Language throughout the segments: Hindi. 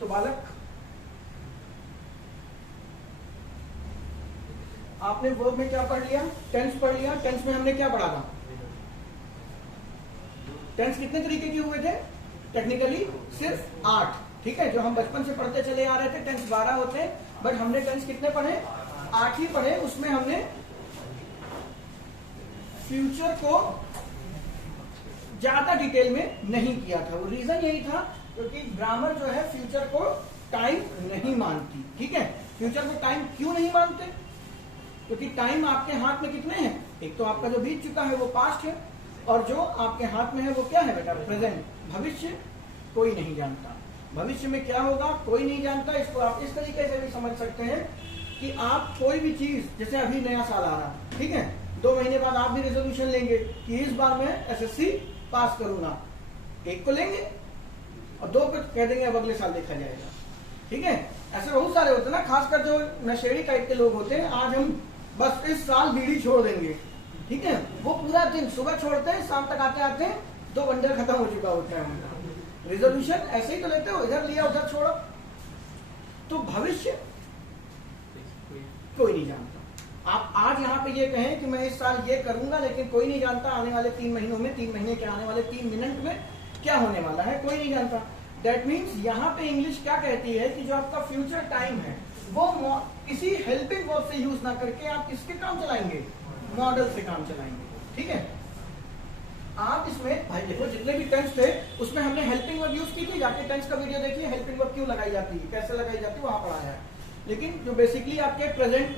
तो बालक, आपने वर्ब में क्या पढ़ लिया? टेंस पढ़ लिया। टेंस में हमने क्या पढ़ा था? टेंस कितने तरीके के हुए थे? टेक्निकली सिर्फ 8, ठीक है, जो हम बचपन से पढ़ते चले आ रहे थे। टेंस 12 होते हैं, बट हमने टेंस कितने पढ़े? 8 ही पढ़े। उसमें हमने फ्यूचर को ज्यादा डिटेल में नहीं किया था। वो रीजन यही था क्योंकि ग्रामर जो है फ्यूचर को टाइम नहीं मानती, ठीक है। फ्यूचर को टाइम क्यों नहीं मानते? क्योंकि टाइम आपके हाथ में कितने हैं? एक तो आपका जो बीत चुका है वो पास्ट है, और जो आपके हाथ में है वो क्या है बेटा? प्रेजेंट। भविष्य कोई नहीं जानता। भविष्य में क्या होगा कोई नहीं जानता। इसको आप इस तरीके से भी समझ सकते हैं कि आप कोई भी चीज, जैसे अभी नया साल आ रहा, ठीक है, 2 महीने बाद आप भी रेजोल्यूशन लेंगे कि इस बार मैं एसएससी पास करूंगा। एक को लेंगे और 2 को कह देंगे अब अगले साल देखा जाएगा, ठीक है। ऐसे बहुत सारे होते हैं ना, खासकर जो नशेड़ी टाइप के लोग होते हैं, आज हम बस इस साल बीड़ी छोड़ देंगे, ठीक है। वो पूरा दिन सुबह छोड़ते हैं, शाम तक आते आते 2 बंडल खत्म हो चुका होता है उनका। रिजोल्यूशन ऐसे ही तो लेते हो, इधर लिया उधर छोड़ो। तो भविष्य कोई नहीं जानता। आप आज यहाँ पे ये कहें कि मैं इस साल ये करूंगा, लेकिन कोई नहीं जानता आने वाले 3 महीनों में, 3 महीने के आने वाले 3 मिनट में क्या होने वाला है, कोई नहीं जानता। दैट मीन्स यहाँ पे इंग्लिश क्या कहती है कि जो आपका फ्यूचर टाइम है वो किसी हेल्पिंग वर्ब से यूज ना करके आप किसके काम चलाएंगे? मॉडल से काम चलाएंगे, ठीक है। आप इसमें भाई देखो जितने भी टेंस थे उसमें हमने हेल्पिंग वर्ब यूज की थी। जाके टेंस का वीडियो देखिए, हेल्पिंग वर्ब क्यों लगाई जाती है, कैसे लगाई जाती है, वहां पढ़ाया है। लेकिन जो बेसिकली आपके प्रेजेंट,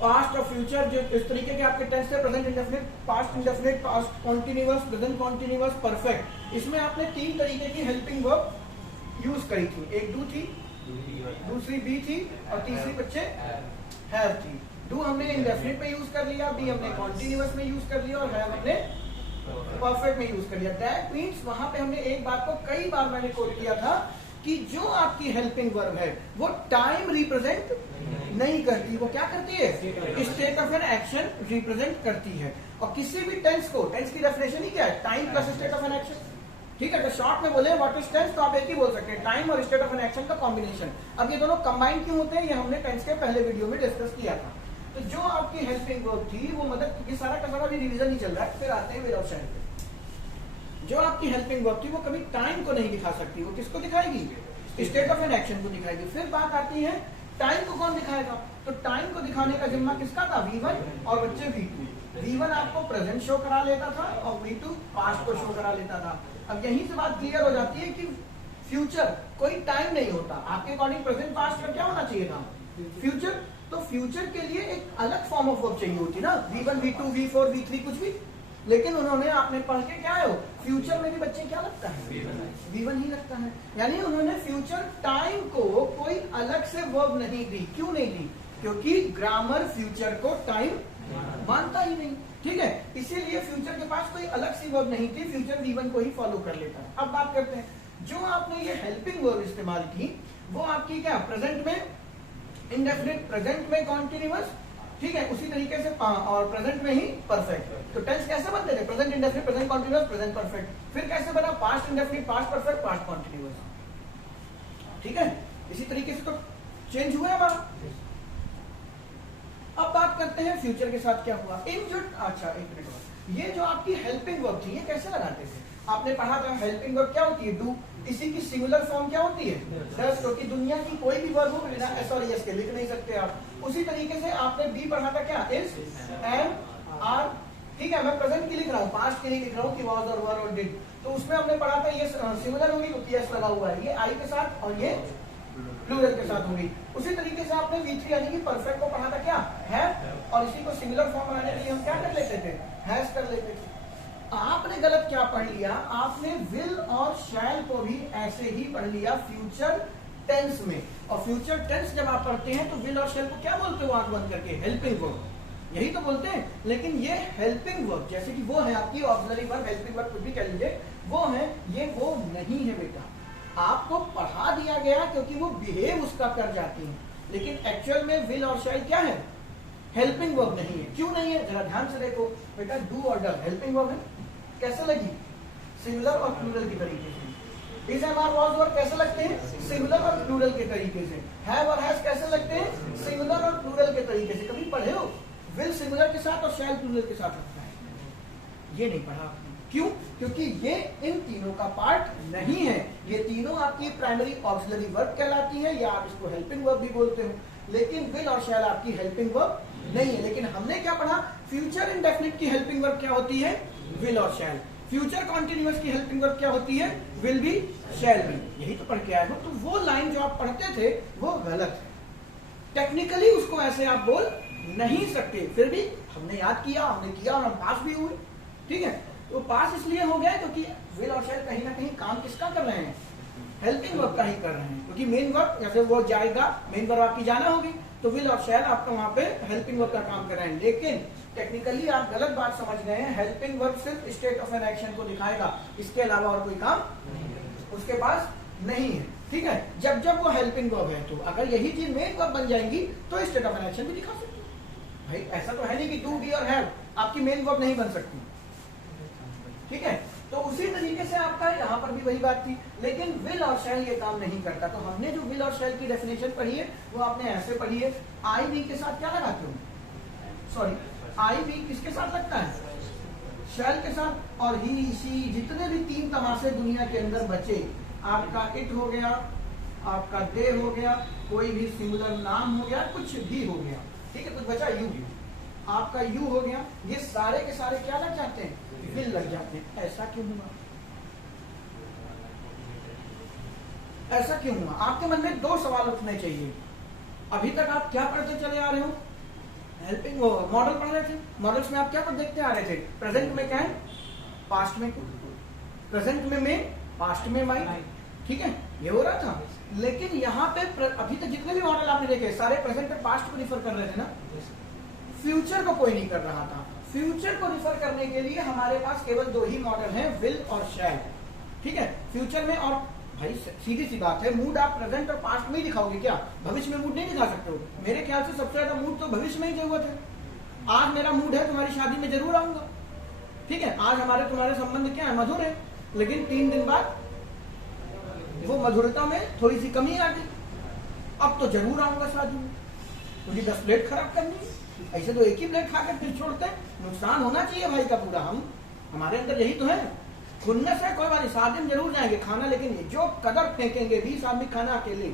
पास्ट और फ्यूचर, जो इस तरीके के आपके टेंस थे, present indefinite, past indefinite, past continuous, present continuous, perfect, इसमें आपने 3 तरीके की हेल्पिंग वर्ब यूज करी थी। एक डू थी, दूसरी बी थी, और तीसरी बच्चे हैव थी। डू हमने इंडेफिनिट में यूज कर लिया, बी हमने कॉन्टिन्यूअस में यूज कर लिया, और हैव हमने परफेक्ट में यूज कर लिया। दैट मीन्स वहां पे हमने एक बात को कई बार मैंने कोट किया था कि जो आपकी हेल्पिंग वर्ब है वो टाइम रिप्रेजेंट नहीं करती, वो क्या करती है? State of an action represent करती है। और किसी भी टेंस को, टेंस की डेफिनेशन ही क्या है? Time plus state of an action, ठीक है। तो शॉर्ट में बोले व्हाट इज टेंस, तो आप एक ही बोल सकते हैं, टाइम और स्टेट ऑफ एन एक्शन का कॉम्बिनेशन। अब ये दोनों कंबाइन क्यों होते हैं, ये हमने टेंस के पहले वीडियो में डिस्कस किया था। तो जो आपकी हेल्पिंग वर्ब थी वो मतलब, ये सारा का सारा भी रिवीजन ही चल रहा है, फिर आते हैं विदाउट साइन पे। जो आपकी हेल्पिंग वर्ब थी वो कभी टाइम को नहीं दिखा सकती, वो किसको दिखाएगी? स्टेट ऑफ एन एक्शन को दिखाएगी। फिर बात आती है टाइम को कौन दिखाएगा? तो टाइम को दिखाने का जिम्मा किसका था? V1 और बच्चे V2। V1 आपको प्रेजेंट शो करा लेता था और V2 पास्ट को शो करा लेता था। अब यहीं से बात क्लियर हो जाती है कि फ्यूचर कोई टाइम नहीं होता। आपके अकॉर्डिंग प्रेजेंट पास्ट का क्या होना चाहिए था? फ्यूचर। तो फ्यूचर के लिए एक अलग फॉर्म ऑफ वर्ब चाहिए होती ना, V1, V2, V4, V3 कुछ भी। लेकिन उन्होंने, आपने पढ़ के क्या है, फ्यूचर में भी बच्चे क्या लगता है? V1 ही लगता है। यानी उन्होंने फ्यूचर टाइम को कोई अलग से वर्ब नहीं दी। क्यों नहीं दी? क्योंकि ग्रामर फ्यूचर को टाइम मानता ही नहीं, ठीक है। इसीलिए फ्यूचर के पास कोई अलग सी वर्ब नहीं थी, फ्यूचर V1 को ही फॉलो कर लेता है। अब बात करते हैं, जो आपने ये हेल्पिंग वर्ब इस्तेमाल की वो आपकी क्या? प्रेजेंट में इंडेफिनिट, प्रेजेंट में कॉन्टिन्यूअस, ठीक है, उसी तरीके से और प्रेजेंट में ही परफेक्ट। तो टेंस कैसे बनते थे? Present indefinite, present continuous, present perfect. फिर कैसे बना? Past indefinite, past perfect, past continuous, ठीक है। इसी तरीके से तो चेंज हुआ हमारा। अब बात करते हैं फ्यूचर के साथ क्या हुआ। इन जो, अच्छा एक मिनट और, ये जो आपकी हेल्पिंग वर्ब थी ये कैसे लगाते थे? आपने पढ़ा था हेल्पिंग वर्ब क्या होती है? डू। इसी की सिंगुलर फॉर्म क्या होती है? डज। क्योंकि दुनिया की कोई भी वर्ब हो बिना एस और एस के लिख नहीं सकते आप। उसी तरीके से आपने बी पढ़ा था क्या? इज, एम, आर, ठीक है। मैं प्रेजेंट की लिख रहा हूँ, पास्ट के लिए लिख रहा हूँ कि वाज और वर और डिड। तो उसमें हमने पढ़ा था ये सिंगुलर होगी तो पीएस लगा हुआ है, ये आई के साथ और ये प्लूरल के साथ होगी। उसी तरीके से आपने V3 यानी कि परफेक्ट को पढ़ा था क्या? है। और इसी को सिंगुलर फॉर्म बनाने के लिए हम क्या कर लेते थे? हैज कर लेते थे। आपने गलत क्या पढ़ लिया? आपने विल और शैल को भी ऐसे ही पढ़ लिया फ्यूचर टेंस में। और फ्यूचर टेंस जब आप पढ़ते हैं तो विल और शैल को क्या बोलते हो आंख बंद करके? हेल्पिंग वर्ब, यही तो बोलते हैं। लेकिन ये हेल्पिंग वर्ब, जैसे कि वो है आपकी ऑक्सिलरी वर्ब, हेल्पिंग वर्ब कुछ भी कह लीजिए, वो है, ये वो नहीं है बेटा। आपको पढ़ा दिया गया क्योंकि वो बिहेव उसका कर जाती है, लेकिन एक्चुअल में विल और शैल क्या है? हेल्पिंग वर्ब नहीं है। क्यों नहीं है? जरा ध्यान से देखो बेटा, डू और डज हेल्पिंग वर्ब है। कैसे लगी? सिंगुलर और प्लूरल के तरीके से। Is am are was were कैसे लगते हैं? सिंगुलर और प्लूरल के तरीके से। हैव और हैज कैसे लगते हैं? सिंगुलर और प्लूरल के तरीके से। कभी पढ़े हो? विल सिंगुलर के साथ और शैल प्लूरल के साथ लगता है, ये नहीं पढ़ा आपने। क्यों? क्योंकि ये इन तीनों का पार्ट नहीं है। ये तीनों आपकी प्राइमरी ऑक्सिलरी वर्ब कहलाती है, या आप इसको हेल्पिंग वर्ब भी बोलते हो, लेकिन विल और शैल आपकी हेल्पिंग वर्ब नहीं है। लेकिन हमने क्या पढ़ा? फ्यूचर इंडेफिनिट की हेल्पिंग वर्ब क्या होती है? विल और शैल। फ्यूचर कॉन्टिन्यूअस की हेल्पिंग वर्ब क्या होती है? विल भी, शैल भी। यही तो पढ़ के आए हो। तो वो लाइन जो आप पढ़ते थे वो गलत है। टेक्निकली उसको ऐसे आप बोल नहीं सकते, फिर भी हमने याद किया, हमने किया और हम पास भी हुए। ठीक है, तो पास इसलिए हो गया क्योंकि विल और शैल कहीं ना कहीं काम किसका कर रहे हैं? हेल्पिंग वर्ब का ही कर रहे हैं। क्योंकि मेन वर्ब जैसे वो जाएगा, मेन वर्ब आपकी जाना होगी, तो विल और शैल आपका वहां पे हेल्पिंग वर्ब का काम कर रहे हैं। लेकिन टेक्निकली आप गलत बात समझ गए हैं। हेल्पिंग वर्ब सिर्फ स्टेट ऑफ एन एक्शन को दिखाएगा, इसके अलावा और कोई काम उसके पास नहीं है। ठीक है, जब जब वो हेल्पिंग वर्ब है, तो अगर यही चीज मेन वर्ब बन जाएंगी तो स्टेट ऑफ एन एक्शन भी दिखा सकती है। भाई ऐसा तो है नहीं कि डू, बी और हैव आपकी मेन वर्ब नहीं बन सकती। ठीक है, तो उसी तरीके से आपका यहाँ पर भी वही बात थी। लेकिन विल और शैल ये काम नहीं करता। तो हमने जो विल और शैल की डेफिनेशन पढ़ी है वो आपने ऐसे पढ़ी है। आई वी के साथ क्या लगाते हो? सॉरी, आई वी किसके साथ लगता है? शैल के साथ। और ही, शी, जितने भी तीन तमाशे दुनिया के अंदर बचे, आपका इट हो गया, आपका दे हो गया, कोई भी सिंगुलर नाम हो गया, कुछ भी हो गया। ठीक है, कुछ बचा यू, आपका यू हो गया, ये सारे के सारे क्या लग जाते हैं? विल लग जाते हैं। ऐसा क्यों हुआ? ऐसा क्यों हुआ? आपके मन में दो सवाल उठने चाहिए। अभी तक आप क्या पढ़ते चले आ रहे हो? हेल्पिंग मॉडल पढ़ रहे थे। मॉडल्स में आप क्या देखते आ रहे थे? प्रेजेंट में क्या है? पास्ट में प्रेजेंट में पास्ट में माइंड। ठीक है, ये हो रहा था। लेकिन यहाँ पे अभी तक जितने भी मॉडल आपने देखे सारे प्रेजेंट और पास्ट को रिफर कर रहे थे ना, फ्यूचर को कोई नहीं कर रहा था। फ्यूचर को रिफर करने के लिए हमारे पास केवल दो ही मॉडल हैं, विल और शैल। ठीक है, फ्यूचर में, और भाई सीधी सी बात है, मूड आप प्रेजेंट और पास्ट में ही दिखाओगे क्या? भविष्य में मूड नहीं दिखा सकते हो। मेरे ख्याल से सबसे ज्यादा मूड तो भविष्य में ही जरूरत है। आज मेरा मूड है, तुम्हारी शादी में जरूर आऊंगा। ठीक है, आज हमारे तुम्हारे संबंध क्या है? मधुर है। लेकिन 3 दिन बाद वो मधुरता में थोड़ी सी कमी आ गई। अब तो जरूर आऊंगा शादी में, मुझे 10 प्लेट खराब करनी है। ऐसे तो एक ही प्लेट खाकर फिर छोड़ते हैं। नुकसान होना चाहिए भाई का पूरा। हमारे अंदर यही तो है। खुन्नस है, कोई बात नहीं, 7 दिन जरूर जाएंगे खाना, लेकिन ये जो कदर फेंकेंगे 20 आदमी खाना अकेले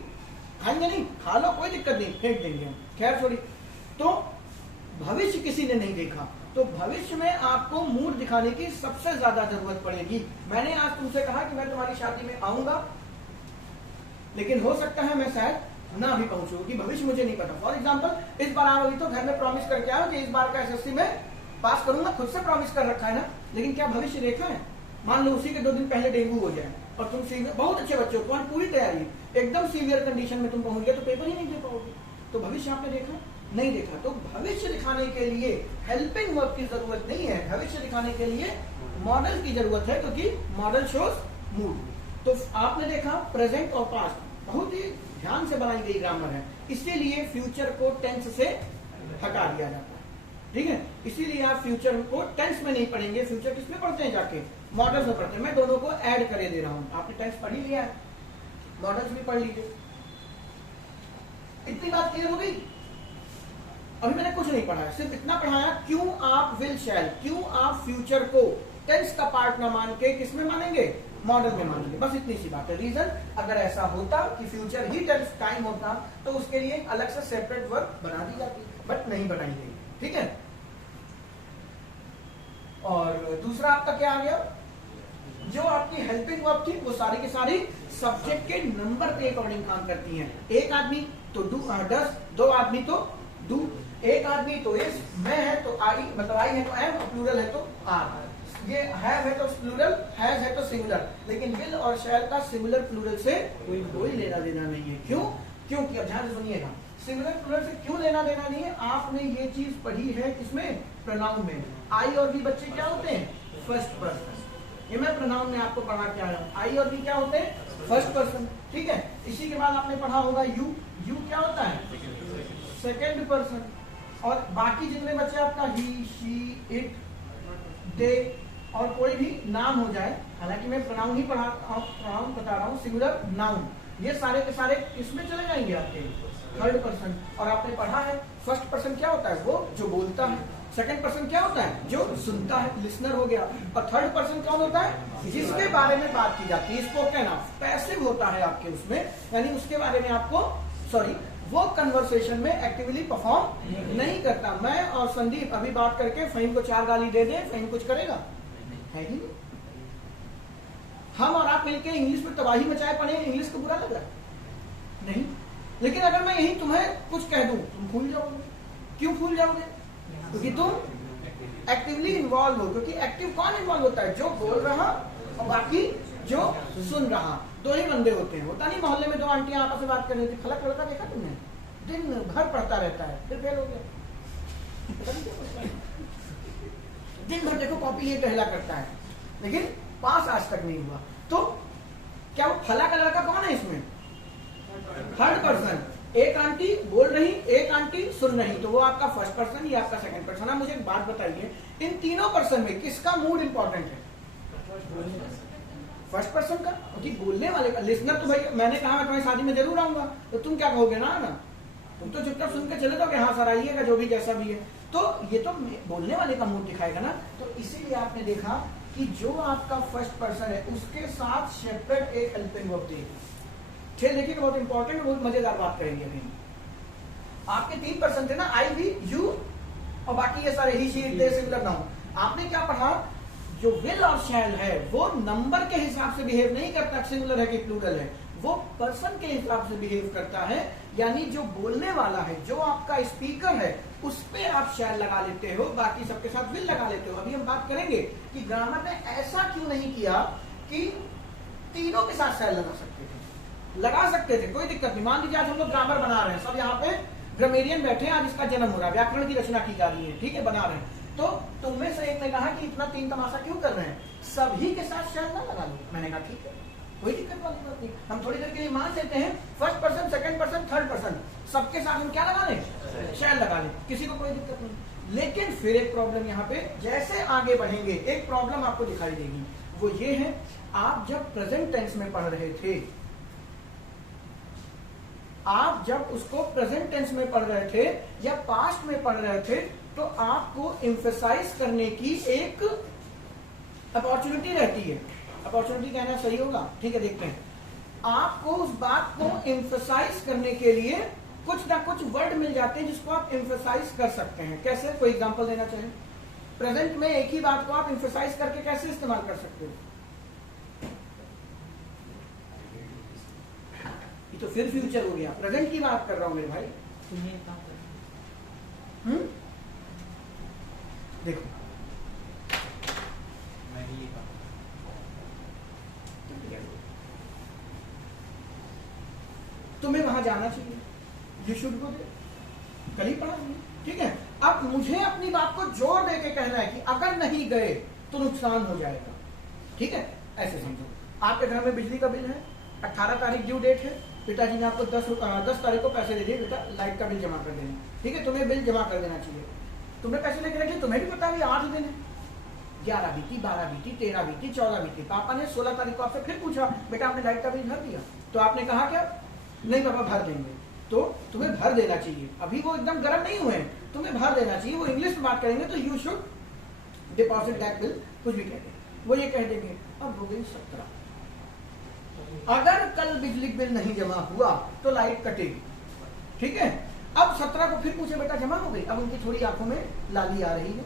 खाएंगे नहीं, खा लो कोई दिक्कत नहीं, फेंक देंगे हम। खैर छोड़ी। तो भविष्य किसी ने नहीं देखा, तो भविष्य में आपको मूड दिखाने की सबसे ज्यादा जरूरत पड़ेगी। मैंने आज तुमसे कहा कि मैं तुम्हारी शादी में आऊंगा, लेकिन हो सकता है मैं शायद ना भी पहुंचू, कि भविष्य मुझे नहीं पता। फॉर एग्जाम्पल, इस बार आप अभी तो घर में प्रॉमिस करके आओ कि इस बार का एसएससी में पास करूंगा, खुद से प्रॉमिस कर रखा है ना, लेकिन क्या भविष्य देखा है? मान लो उसी के 2 दिन पहले डेंगू हो जाए और तुम सीवियर, बहुत अच्छे बच्चे हो, तुम्हारी पूरी तैयारी, एकदम सीवियर कंडीशन में तुम पहुंच गए, तो पेपर ही नहीं दे पाओगे। तो भविष्य आपने देखा? नहीं देखा। तो भविष्य दिखाने के लिए हेल्पिंग वर्ब की जरूरत नहीं है, भविष्य दिखाने के लिए मॉडल की जरूरत है, क्योंकि मॉडल शोज मूड। तो आपने देखा प्रेजेंट और पास्ट बहुत ही ध्यान से बनाई गई ग्रामर है, इसीलिए फ्यूचर को टेंस से हटा दिया जाता है। ठीक है, इसीलिए आप फ्यूचर को टेंस में नहीं पढ़ेंगे। फ्यूचर किसमें पढ़ते हैं? जाके मॉडल्स में पढ़ते हैं। मैं दोनों को ऐड करे दे रहा हूं। आपने टेंस पढ़ ही लिया है, मॉडल्स भी पढ़ लीजिए। इतनी बात क्लियर हो गई? अभी मैंने कुछ नहीं पढ़ा है, सिर्फ इतना पढ़ाया, क्यों आप विल शैल, क्यों आप फ्यूचर को टेंस का पार्ट ना मान के किसमें मानेंगे? मॉडल में मानेंगे। बस इतनी सी बात है। रीजन, अगर ऐसा होता कि फ्यूचर ही टेंस टाइम होता तो उसके लिए अलग से सेपरेट वर्ब बना दी जाती, बट नहीं बनाई गई। ठीक है, और दूसरा आपका क्या आ गया? जो आपकी हेल्पिंग वर्ब थी वो सारी की सारी सब्जेक्ट के नंबर के अकॉर्डिंग काम करती हैं। एक आदमी तो डू डस, 2 आदमी तो डू, एक आदमी तो इज, मैं है तो आई, मतलब आई है तो एम, प्लूरल है तो आर। ये हैव है तो प्लूरल, हैज है तो सिंगुलर। लेकिन विल और शैल का सिंगुलर प्लूरल से कोई लेना देना नहीं है। क्यों? क्योंकि अब ध्यान से सुनिएगा, सिंगुलर प्लूरल से क्यों लेना देना नहीं है? आपने ये चीज पढ़ी है किसमें? प्रोनाउन में। आई और बी बच्चे क्या होते हैं? First person. ये मैं प्रोनाउन में आपको पढ़ा के आया हूं। आई और बी क्या होते हैं? First person. ठीक है, इसी के बाद आपने पढ़ा होगा यू। यू क्या होता है? Second person. और बाकी जितने बच्चे आपका ही, शी, इट, दे, और कोई भी नाम हो जाए, हालांकि मैं प्रोनाउन ही प्रोनाउन बता रहा हूँ, सिंगुलर नाउन, ये सारे के सारे इसमें चले जाएंगे आपके थर्ड पर्सन। और आपने पढ़ा है फर्स्ट पर्सन क्या होता है, वो जो बोलता है, सेकंड पर्सन क्या होता है, जो सुनता है, लिसनर हो गया, और थर्ड पर्सन कौन होता है, जिसके बारे में बात की जाती है, स्पोकन ऑफ, पैसिव होता है आपके उसमें, यानी उसके बारे में आपको वो कन्वर्सेशन में एक्टिवली परफॉर्म नहीं करता। मैं और संदीप अभी बात करके फहीम को 4 गाली दे दे, फहीम कुछ करेगा, है ही नहीं। हम और आप मिलके इंग्लिश में तबाही मचाए पड़े, इंग्लिश को बुरा लगा नहीं। लेकिन अगर मैं यही तुम्हें कुछ कह दूं, तुम भूल जाओगे। क्यों भूल जाओगे? क्योंकि तुम एक्टिवली इन्वॉल्व हो। क्योंकि एक्टिव कौन इन्वॉल्व होता है, जो बोल रहा और बाकी जो सुन रहा, दो ही बंदे होते हैं। होता नहीं मोहल्ले में 2 आंटियां आपस में बात कर रही थी, खलक लड़का देखा तुमने, दिन भर पढ़ता रहता है, फिर फेल हो गया दिन भर देखो कॉपी लिए टहला करता है, लेकिन पास आज तक नहीं हुआ। तो क्या वो फला का लड़का कौन है इसमें, थर्ड पर्सन। एक आंटी बोल रही, एक आंटी सुन रही, तो वो आपका फर्स्ट पर्सन या आपका सेकंड पर्सन। अब मुझे एक बात बताइए, इन तीनों पर्सन में किसका मूड इंपॉर्टेंट है, फर्स्ट पर्सन का, क्योंकि बोलने वाले का। लिसनर तो भाई मैंने कहा मैं तुम्हारी शादी में जरूर आऊंगा, तो तुम क्या कहोगे, ना ना, तुम तो चुपचाप सुन के चले जाओगे, हाँ सर आइएगा, जो भी जैसा भी है। तो ये तो बोलने वाले का मूड दिखाएगा ना। तो इसीलिए आपने देखा कि जो आपका फर्स्ट पर्सन है उसके साथ सेपरेट एक हेल्पिंग वर्ब दी। फिर देखिए बहुत इंपॉर्टेंट, बहुत मजेदार बात करेंगे अभी। आपके 3 पर्सन थे ना, आई, वी, यू, और बाकी ये सारे ही, she, it, they, singular noun. आपने क्या पढ़ा, जो विल और शैल है वो नंबर के हिसाब से बिहेव नहीं करता, सिंगुलर है कि प्लूरल है, वो पर्सन के हिसाब से बिहेव करता है। यानी जो बोलने वाला है, जो आपका स्पीकर है, उस पे आप शैल लगा लेते हो, बाकी सबके साथ विल लगा लेते हो। अभी हम बात करेंगे कि ग्रामर ने ऐसा क्यों नहीं किया कि तीनों के साथ शैल लगा सकते थे। लगा सकते थे, कोई दिक्कत नहीं। मान लीजिए आज हम लोग ग्रामर बना रहे हैं, सब यहाँ पे ग्रामेरियन बैठे हैं, आज इसका जन्म हो रहा है, व्याकरण की रचना की जा रही है, ठीक है, बना रहे हैं। तो तुम में से एक ने कहा कि इतना 3 तमाशा क्यों कर रहे हैं, सभी के साथ शैल ना लगा लो। मैंने कहा ठीक है, कोई दिक्कत वाली बात नहीं। हम थोड़ी देर के लिए मान लेते हैं first person, second person, third person, सबके साथ हम क्या लगा लें, शैल लगा लें, किसी को कोई दिक्कत नहीं। लेकिन फिर एक प्रॉब्लम यहाँ पे, जैसे आगे बढ़ेंगे एक प्रॉब्लम आपको दिखाई देगी। वो ये है, आप जब प्रेजेंट टेंस में पढ़ रहे थे, आप जब उसको प्रेजेंट टेंस में पढ़ रहे थे या पास्ट में पढ़ रहे थे, तो आपको एम्फसाइज करने की एक अपॉर्चुनिटी रहती है। अपॉर्चुनिटी कहना सही होगा, ठीक है, देखते हैं। आपको उस बात को एम्फसाइज करने के लिए कुछ ना कुछ वर्ड मिल जाते हैं जिसको आप एम्फसाइज कर सकते हैं। कैसे, कोई एग्जांपल देना चाहें? प्रेजेंट में एक ही बात को आप एम्फसाइज करके कैसे इस्तेमाल कर सकते हो? ये तो फिर फ्यूचर हो गया, प्रेजेंट की बात कर रहा हूं मेरे भाई। देखो तुम्हें वहां जाना चाहिए, यू शुड गो देयर, कल ही पढ़ा, ठीक है। अब मुझे अपनी बात को जोर दे के कहना है कि अगर नहीं गए तो नुकसान हो जाएगा, ठीक है। ऐसे समझो, आपके घर में बिजली का बिल है, 18 तारीख ड्यू डेट है, पिताजी ने आपको 10 तारीख को पैसे दे दिए, बेटा लाइट का बिल जमा कर देना, ठीक है, तुम्हें बिल जमा कर देना चाहिए। तुमने पैसे लेके रखे, तुम्हें भी पता है 8 दिन है, 11 बीती, 12 बीती, 13 बीती, 14 बीती। पापा ने 16 तारीख को आपसे फिर पूछा, बेटा आपने लाइट का बिल भर दिया? तो आपने कहा क्या, नहीं पापा भर देंगे। तो तुम्हें भर देना चाहिए, अभी वो एकदम गर्म नहीं हुए, तुम्हें भर देना चाहिए। वो इंग्लिश में बात करेंगे तो you should deposit that bill, कुछ भी कहते हैं, वो ये कह देंगे। अब हो गई 17, अगर कल बिजली बिल नहीं जमा हुआ तो लाइट कटेगी, ठीक है। अब 17 को फिर पूछे, बेटा जमा हो गई? अब उनकी थोड़ी आंखों में लाली आ रही है,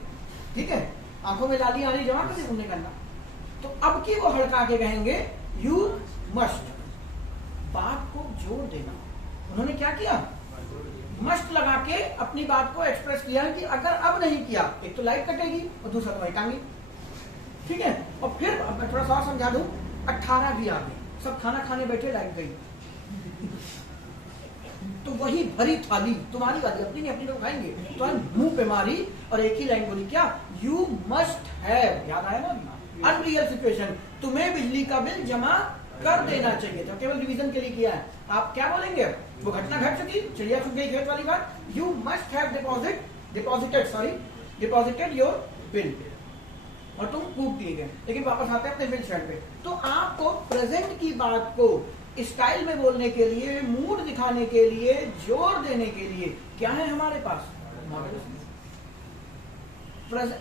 ठीक है, आंखों में लाली आ रही, जमा कर दी उन्होंने करना। तो अब की वो हड़का के कहेंगे यू मस्ट, बात को जोर देना। उन्होंने क्या किया, मस्ट लगा के अपनी बात को एक्सप्रेस किया कि अगर अब नहीं किया, एक तो लाइट कटेगी और दूसरा तो लाइट आएंगी, ठीक है। और फिर अब मैं थोड़ा सा समझा दूं, 18 भी आ गई, सब खाना खाने बैठे, लाइट गई, तो वही भरी थाली तुम्हारी वाली, अपनी नहीं, अपनी लोग खाएंगे, तो मुंह पे मारी और एक ही लाइन बोली, क्या, यू मस्ट हैव, याद आया ना, अनरियल सिचुएशन, तुम्हें बिजली का बिल जमा कर देना चाहिए था, केवल रिवीजन के लिए किया है। आप क्या बोलेंगे, वो घटना घट चुकी, चिड़िया चुग गई खेत वाली बात, you must have deposited your bill. और तुम कूद दिए गए, लेकिन वापस आते हैं अपने विल शैल पे। तो आपको प्रेजेंट की बात को स्टाइल में बोलने के लिए, मूड दिखाने के लिए, जोर देने के लिए क्या है हमारे पास? मॉडल।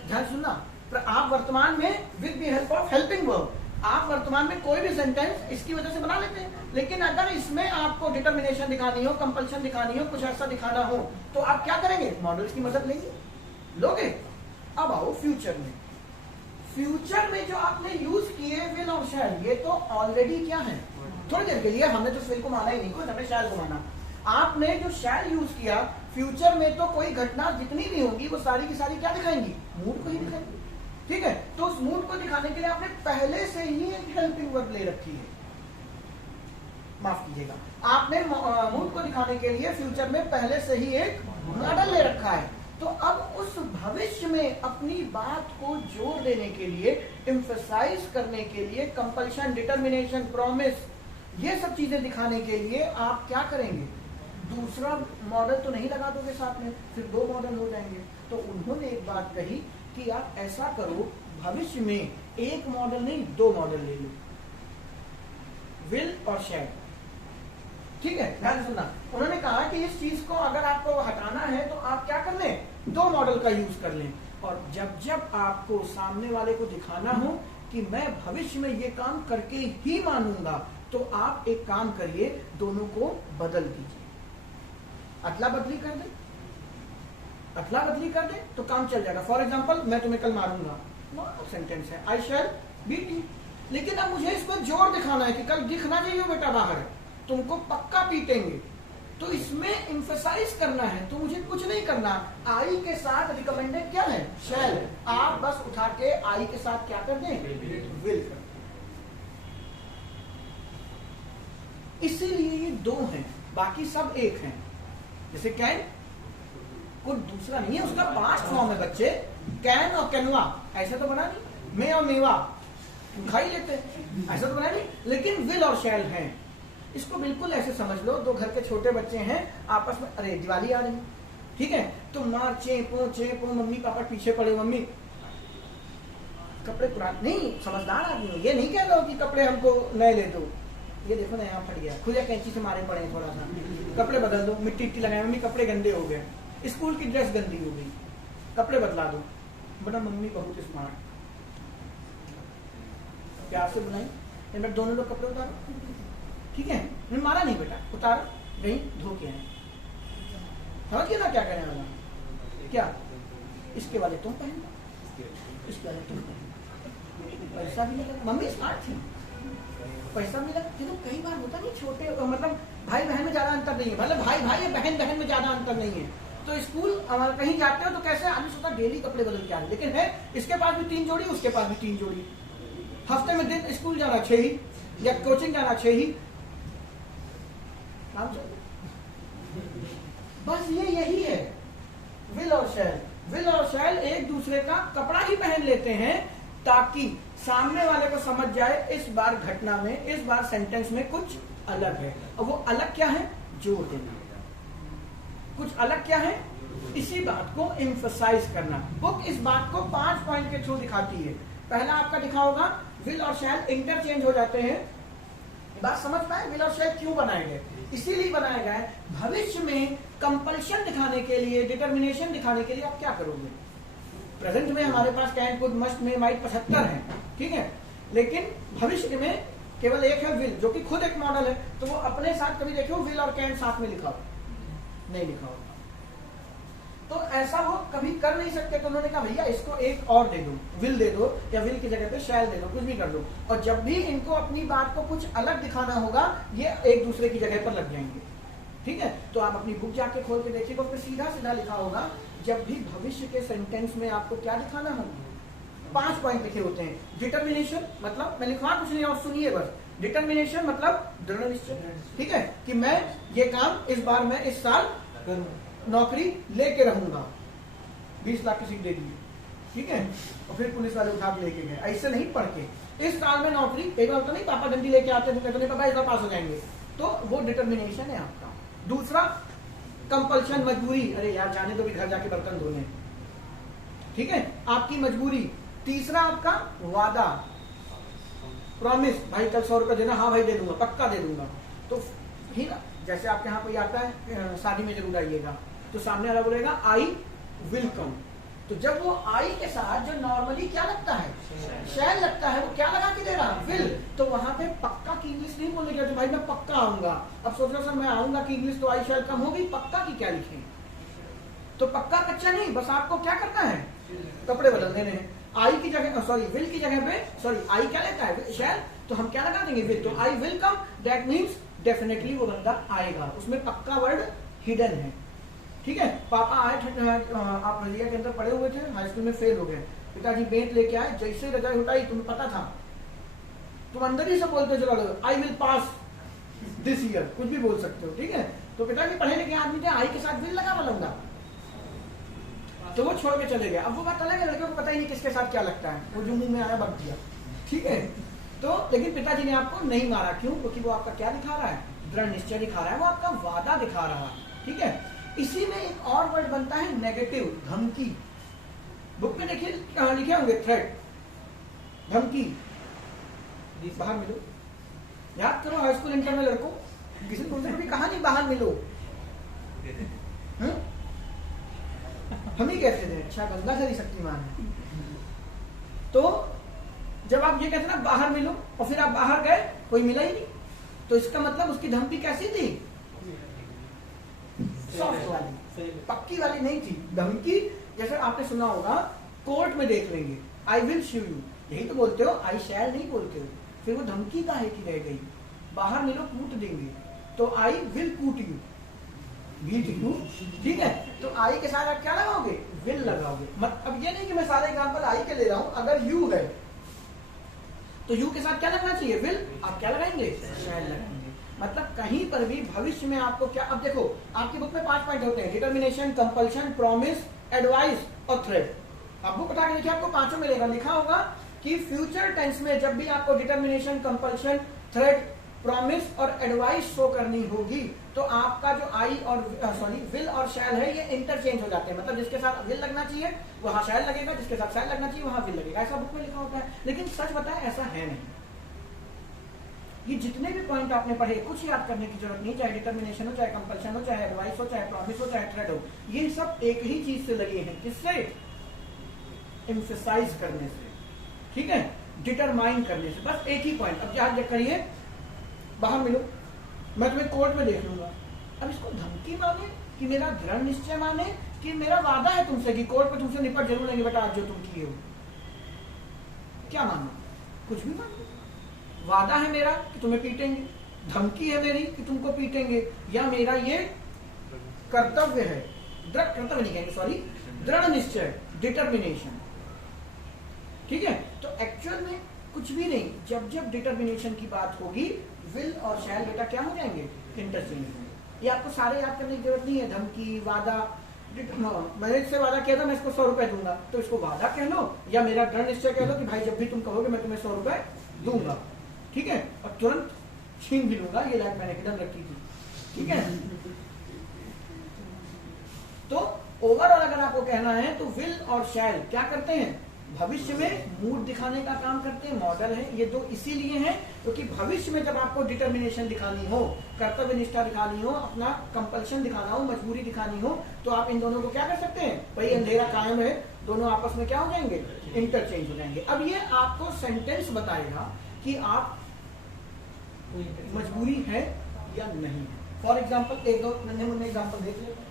ध्यान सुनना, आप वर्तमान में with the help of helping verb आप वर्तमान में कोई भी सेंटेंस इसकी वजह से बना लेते हैं, लेकिन अगर इसमें आपको डिटर्मिनेशन दिखानी हो, कंपल्शन दिखानी हो, कुछ ऐसा दिखाना हो, तो आप क्या करेंगे? मॉडल्स की मदद लेंगे, लोगे। अब आओ फ्यूचर में। फ्यूचर में जो आपने यूज किए विल और शैल, ये तो ऑलरेडी क्या है? थोड़ी देर के लिए हमने तो विल को माना ही नहीं, कोई हमने शैल को माना। आपने जो शैल यूज किया, फ्यूचर में तो कोई घटना जितनी भी होगी वो सारी की सारी क्या दिखाएंगी? मूड को ही दिखाएंगी। ठीक है, तो उस मूड को दिखाने के लिए आपने पहले से ही एक हेल्पिंग वर्ब ले रखी है। माफ कीजिएगा, आपने मूड को दिखाने के लिए फ्यूचर में पहले से ही एक मॉडल ले रखा है। तो अब उस भविष्य में अपनी बात को जोर देने के लिए, एम्फसाइज करने के लिए, कंपल्शन, डिटर्मिनेशन, प्रॉमिस, ये सब चीजें दिखाने के लिए आप क्या करेंगे? दूसरा मॉडल तो नहीं लगा दोगे साथ में, फिर दो मॉडल हो जाएंगे। तो उन्होंने एक बात कही कि आप ऐसा करो, भविष्य में एक मॉडल नहीं, दो मॉडल ले लो, विल और शैल। ठीक है, ध्यान सुनना। उन्होंने कहा कि इस चीज को अगर आपको हटाना है तो आप क्या कर लें? दो मॉडल का यूज कर लें। और जब जब आपको सामने वाले को दिखाना हो कि मैं भविष्य में ये काम करके ही मानूंगा, तो आप एक काम करिए, दोनों को बदल दीजिए, अदला बदली कर दे, अदला बदली कर दे तो काम चल जाएगा। फॉर एग्जाम्पल, मैं तुम्हें कल मारूंगा, नॉर्मल सेंटेंस है, आई शैल बीट यू। लेकिन अब मुझे इसको जोर दिखाना है कि कल दिखना चाहिए बेटा बाहर, तुमको पक्का पीटेंगे। तो इसमें एम्फसाइज करना है, तो मुझे कुछ नहीं करना, आई के साथ रिकमेंडेड क्या है? शैल। आप बस उठा के आई के साथ क्या कर दें? विल कर। इसीलिए ये दो हैं, बाकी सब एक हैं। जैसे कैन, कोई दूसरा नहीं है, उसका पास्ट फॉर्म है बच्चे, कैन और कैनवा, ऐसा तो बना नहीं। मे और मेवा खा ही लेते हैं, ऐसा तो बना नहीं। लेकिन विल और शैल हैं। इसको बिल्कुल ऐसे समझ लो, दो घर के छोटे बच्चे हैं आपस में, अरे दिवाली आ रही, ठीक है, तो मार चेपो, मम्मी पापा पीछे पड़े, मम्मी कपड़े पुराने, नहीं समझदार आदमी हो, ये नहीं कह रहा हो कि कपड़े हमको नए ले दो, ये देखो ना यहाँ फट गया, खुद कैंची से मारे पड़े थोड़ा सा, कपड़े बदल दो, मिट्टी लगाए, मम्मी कपड़े गंदे हो गए, स्कूल की ड्रेस गंदी हो गई, कपड़े बदला दो। बड़ा मम्मी बहुत स्मार्ट, प्यार से बुलाई, दोनों लोग कपड़े उतारो, ठीक है, मैंने मारा नहीं बेटा, उतारो, गई धो के आए। समझ गए ना क्या कहने वाला? क्या इसके वाले तुम पहन, इसके वाले तुम पहन, पैसा भी मिला, मम्मी स्मार्ट थी, पैसा मिला। तो कई बार होता नहीं, छोटे मतलब भाई बहन में ज्यादा अंतर नहीं है, मतलब भाई भाई बहन बहन में ज्यादा अंतर नहीं है। तो स्कूल कहीं जाते हो तो कैसे आदमी सोचता डेली कपड़े बदल के आ रहे, लेकिन है इसके पास भी 3 जोड़ी, उसके पास भी 3 जोड़ी, हफ्ते में दिन स्कूल जाना 6 ही, या कोचिंग जाना 6 ही, बस ये यही है विल और शैल। विल और शैल एक दूसरे का कपड़ा ही पहन लेते हैं ताकि सामने वाले को समझ जाए इस बार घटना में, इस बार सेंटेंस में कुछ अलग है। और वो अलग क्या है? जोर देना। कुछ अलग क्या है? इसी बात को एम्फसाइज करना। बुक इस बात को 5 पॉइंट के थ्रू दिखाती है। पहला आपका दिखा होगा, विल और शैल इंटरचेंज हो जाते हैं। बात समझ पाए? विल और शैल क्यों बनाए गए? इसीलिए बनाया गया है, भविष्य में कंपल्शन दिखाने के लिए, डिटर्मिनेशन दिखाने के लिए आप क्या करोगे। प्रेजेंट में हमारे पास can, could, must, may, might 75 है, ठीक है, लेकिन भविष्य में केवल एक है विल, जो कि खुद एक मॉडल है। तो वो अपने साथ कभी देखो विल और कैन साथ में लिखा हो, नहीं लिखा होगा, तो ऐसा वो कभी कर नहीं सकते। तो उन्होंने कहा भैया इसको एक और दे दो, विल दे दो, या विल की जगह पे शैल दे दो, कुछ भी कर दो। और जब भी इनको अपनी बात को कुछ अलग दिखाना होगा, ये एक दूसरे की जगह पर लग जाएंगे, ठीक है। तो आप अपनी बुक जाके खोल के देखिएगा, उसमें सीधा सीधा लिखा होगा, जब भी भविष्य के सेंटेंस में आपको क्या दिखाना हो, 5 पॉइंट लिखे होते हैं। डिटर्मिनेशन मतलब, मैं लिखवा कुछ नहीं और सुनिए बस, डिटर्मिनेशन मतलब दृढ़ निश्चय, ठीक है, कि मैं ये काम इस बार, मैं इस साल नौकरी लेके रहूंगा, 20 लाख की सीट दे दी, ठीक है, और फिर पुलिस वाले उठा के लेके गए, ऐसे नहीं पढ़ के इस साल में नौकरी, एक बार तो नहीं पापा जल्दी लेके आते थे, कहते नहीं पापा इस बार पास हो जाएंगे, तो वो डिटर्मिनेशन है आपका। दूसरा कंपल्शन, मजबूरी, अरे यार जाने दो भी घर जाके बर्तन धोने, ठीक है, आपकी मजबूरी, तीसरा आपका वादा, प्रॉमिस, भाई कल 100 रुपए देना, हाँ भाई दे दूंगा, पक्का दे दूंगा। तो ठीक है, जैसे आपके यहाँ कोई आता है शादी में जरूर आइएगा, तो सामने वाला बोलेगा आई विल कम। तो जब वो आई के साथ जो नॉर्मली क्या लगता है, शैल लगता है, वो क्या लगा के दे रहा, विल। तो वहां पे पक्का की इंग्लिश नहीं बोलने का, तो भाई मैं पक्का आऊंगा। अब सोच रहे सर मैं आऊंगा की इंग्लिश तो आई शैल कम होगी, पक्का की क्या लिखें? तो पक्का कच्चा नहीं, बस आपको क्या करना है, कपड़े बदल देने हैं। आई की जगह, सॉरी विल की जगह पे, सॉरी आई क्या लेता है, शैल, तो हम क्या लगा देंगे, विल। तो I will come, that means definitely वो बंदा आएगा, उसमें पक्का वर्ड हिडन है। ठीक है, पापा आए, आप नदिया के अंदर पड़े हुए थे, हाई स्कूल में फेल हो गए, पिताजी बेंच लेके आए, जैसे रजाई उठाई तुम्हें पता था, तुम अंदर ही से बोलते चला गए I will pass this year, कुछ भी बोल सकते हो। ठीक है, तो पिताजी पढ़े लिखे आदमी थे, आई के साथ विल लगा बोलूंगा, तो वो छोड़ के चले गए। अब वो बात अलग है, लड़कियों को पता ही नहीं किसके साथ क्या लगता है, वो जो मुंह में आया बक दिया। ठीक है, तो लेकिन पिताजी ने आपको नहीं मारा, क्यों? क्योंकि वो आपका क्या दिखा रहा है, दृढ़ निश्चय दिखा रहा है, वो आपका वादा दिखा रहा है। ठीक है, इसी में एक और वर्ड बनता है नेगेटिव, धमकी। बुक में देखिए लिखे होंगे थ्रेट, धमकी, बाहर मिलो। याद करो हाई स्कूल इंटर में लड़कों, किसी को भी कहा नहीं बाहर मिलो, हम ही कहते थे, अच्छा गंगा से शक्तिमान है। तो जब आप ये कहते ना बाहर मिलो, और फिर आप बाहर गए, कोई मिला ही नहीं, तो इसका मतलब उसकी धमकी कैसी थी, सॉफ्ट वाली, पक्की वाली नहीं थी। धमकी जैसे आपने सुना होगा, कोर्ट में देख लेंगे, आई विल शू यू, यही तो बोलते हो, आई शैल नहीं बोलते हो। फिर वो धमकी का है कि रह गई, बाहर मिलो कूट देंगे, तो आई विल कूट यू, बीट यू। ठीक है, तो आई के साथ आप क्या लगाओगे, विल लगाओगे। अब ये नहीं कि मैं सारे एग्जांपल आई के ले रहा हूं, अगर यू है तो यू के साथ क्या लगना चाहिए, विल, आप क्या लगाएंगे, शैल लगाएंगे। मतलब कहीं पर भी भविष्य में आपको क्या, अब देखो आपकी बुक में 5 पॉइंट होते हैं, डिटर्मिनेशन, कंपल्शन, प्रॉमिस, एडवाइस और थ्रेट। आप बुक उठा के देखिए, आपको 5 मिलेगा, लिखा होगा कि फ्यूचर टेंस में जब भी आपको डिटर्मिनेशन, कंपल्शन, थ्रेट, प्रॉमिस और एडवाइस शो करनी होगी, तो आपका जो आई और सॉरी विल और शैल है, ये इंटरचेंज हो जाते हैं। मतलब जिसके साथ विल लगना चाहिए वहां शैल लगेगा, जिसके साथ शैल लगना चाहिए वहां विल लगेगा, ऐसा बुक में लिखा होता है। लेकिन सच बताएं ऐसा है नहीं। ये जितने भी पॉइंट आपने पढ़े, कुछ याद करने की जरूरत नहीं, चाहे डिटर्मिनेशन हो, चाहे कंपल्शन हो, चाहे एडवाइस हो, चाहे प्रॉमिस हो, चाहे थ्रेट हो, ये सब एक ही चीज से लगे हैं, किससे, एम्फेसाइज करने से। ठीक है, डिटरमाइन करने से, बस एक ही पॉइंट। अब याद करिए, बाहर मिलो, मैं तुम्हें कोर्ट में देख लूंगा। अब इसको धमकी माने कि मेरा दृढ़ निश्चय माने कि मेरा वादा है तुमसे कि कोर्ट में तुमसे निपट जरूर लेंगे बेटा, आज जो तुम किए हो, क्या मानो, कुछ भी मानो। वादा है मेरा कि तुम्हें पीटेंगे, धमकी है मेरी कि तुमको पीटेंगे, या मेरा ये कर्तव्य है, दृढ़ कर्तव्य नहीं कहेंगे, सॉरी, दृढ़ निश्चय, डिटर्मिनेशन। ठीक है, तो एक्चुअल में कुछ भी नहीं, जब जब डिटर्मिनेशन की बात होगी, विल और शैल बेटा क्या हो जाएंगे, इंटरचेंज होंगे। ये आपको सारे याद करने की जरूरत नहीं है, धमकी, वादा, मैंने इससे वादा किया था मैं इसको 100 रुपए दूंगा, तो इसको वादा कह लो, या मेरा दृढ़ निश्चय कह लो कि भाई जब भी तुम कहोगे मैं तुम्हें 100 रुपए दूंगा। ठीक है, और तुरंत छीन भी लूंगा, ये लाइफ मैंने एकदम रखी थी। ठीक है, तो ओवरऑल अगर आपको कहना है तो विल और शैल क्या करते हैं, भविष्य में मूड दिखाने का काम करते हैं, मॉडल है ये दो इसीलिए हैं क्योंकि भविष्य में जब आपको डिटर्मिनेशन दिखानी हो, कर्तव्य निष्ठा दिखानी हो, अपना कंपल्शन दिखाना हो, मजबूरी दिखानी हो, तो आप इन दोनों को क्या कर सकते हैं, भाई अंधेरा कायम है, दोनों आपस में क्या हो जाएंगे, इंटरचेंज हो जाएंगे। अब ये आपको सेंटेंस बताएगा कि आप मजबूरी है या नहीं है। फॉर एग्जाम्पल एक दो नन्हे मुन्ने एग्जाम्पल देख लेते हैं।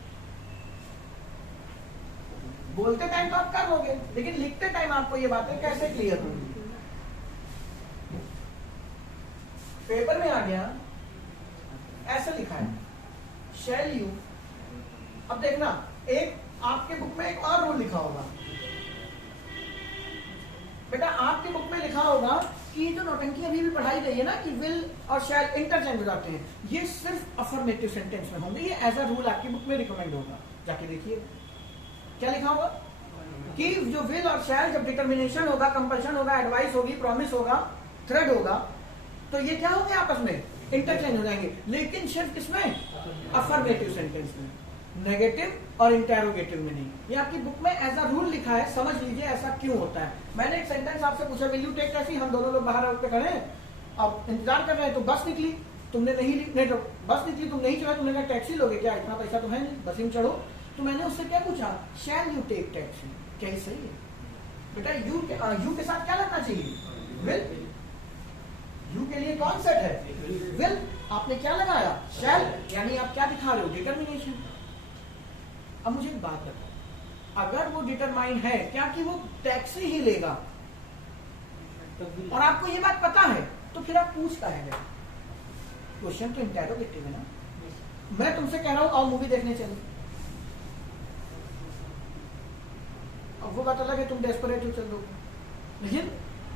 बोलते टाइम तो आप कर लोगे, लेकिन लिखते टाइम आपको ये बातें कैसे क्लियर होंगी। पेपर में आ गया, ऐसा लिखा है शैल यू। अब देखना, एक आपके बुक में एक और रूल लिखा होगा बेटा, आपके बुक में लिखा होगा कि जो नौटंकी अभी भी पढ़ाई गई है ना कि विल और शैल इंटरचेंज हो जाते हैं, ये सिर्फ अफर्मेटिव सेंटेंस में होंगे, ये एज अ रूल आपकी बुक में रिकमेंड होगा, जाके देखिए क्या लिखा होगा कि जो विल और शैल जब डिटर्मिनेशन होगा, कंपल्शन होगा, एडवाइस होगी, प्रॉमिस होगा, थ्रेड होगा, तो ये क्या होंगे आपस में इंटरचेंज हो जाएंगे, लेकिन सिर्फ किसमें, अफर्मेटिव सेंटेंस में। नेगेटिव और इंटेरोगेटिव में नहीं। ये आपकी बुक में एज अ रूल लिखा है, समझ लीजिए ऐसा क्यों होता है। मैंने एक सेंटेंस आपसे पूछा, विल यू टेक टैक्सी, हम दोनों लोग बाहर आउट पे खड़े हैं, अब इंतजार कर रहे हैं, तो बस निकली, तुमने नहीं तो बस निकली, तुम नहीं चढ़ा, तुमने कहा टैक्सी लोगे क्या, इतना पैसा तो है नहीं, बस में चढ़ो। तो मैंने उससे क्या पूछा, शैल यू टेक टैक्सी, क्या ये सही है बेटा? यू के साथ क्या लगना चाहिए, विल। यू के लिए कौन सेट है, विल। आपने क्या लगाया, शैल, यानी आप क्या दिखा रहे हो, डिटर्मिनेशन। अब मुझे एक बात बताओ, अगर वो डिटरमाइन है क्या कि वो टैक्सी ही लेगा और आपको ये बात पता है, तो फिर आप पूछता है क्वेश्चन तो इंटेरोगेटिव है ना। मैं तुमसे कह रहा हूं आओ मूवी देखने चले, अब वो बात अलग है तुम डेस्परेट हो चल दो, लेकिन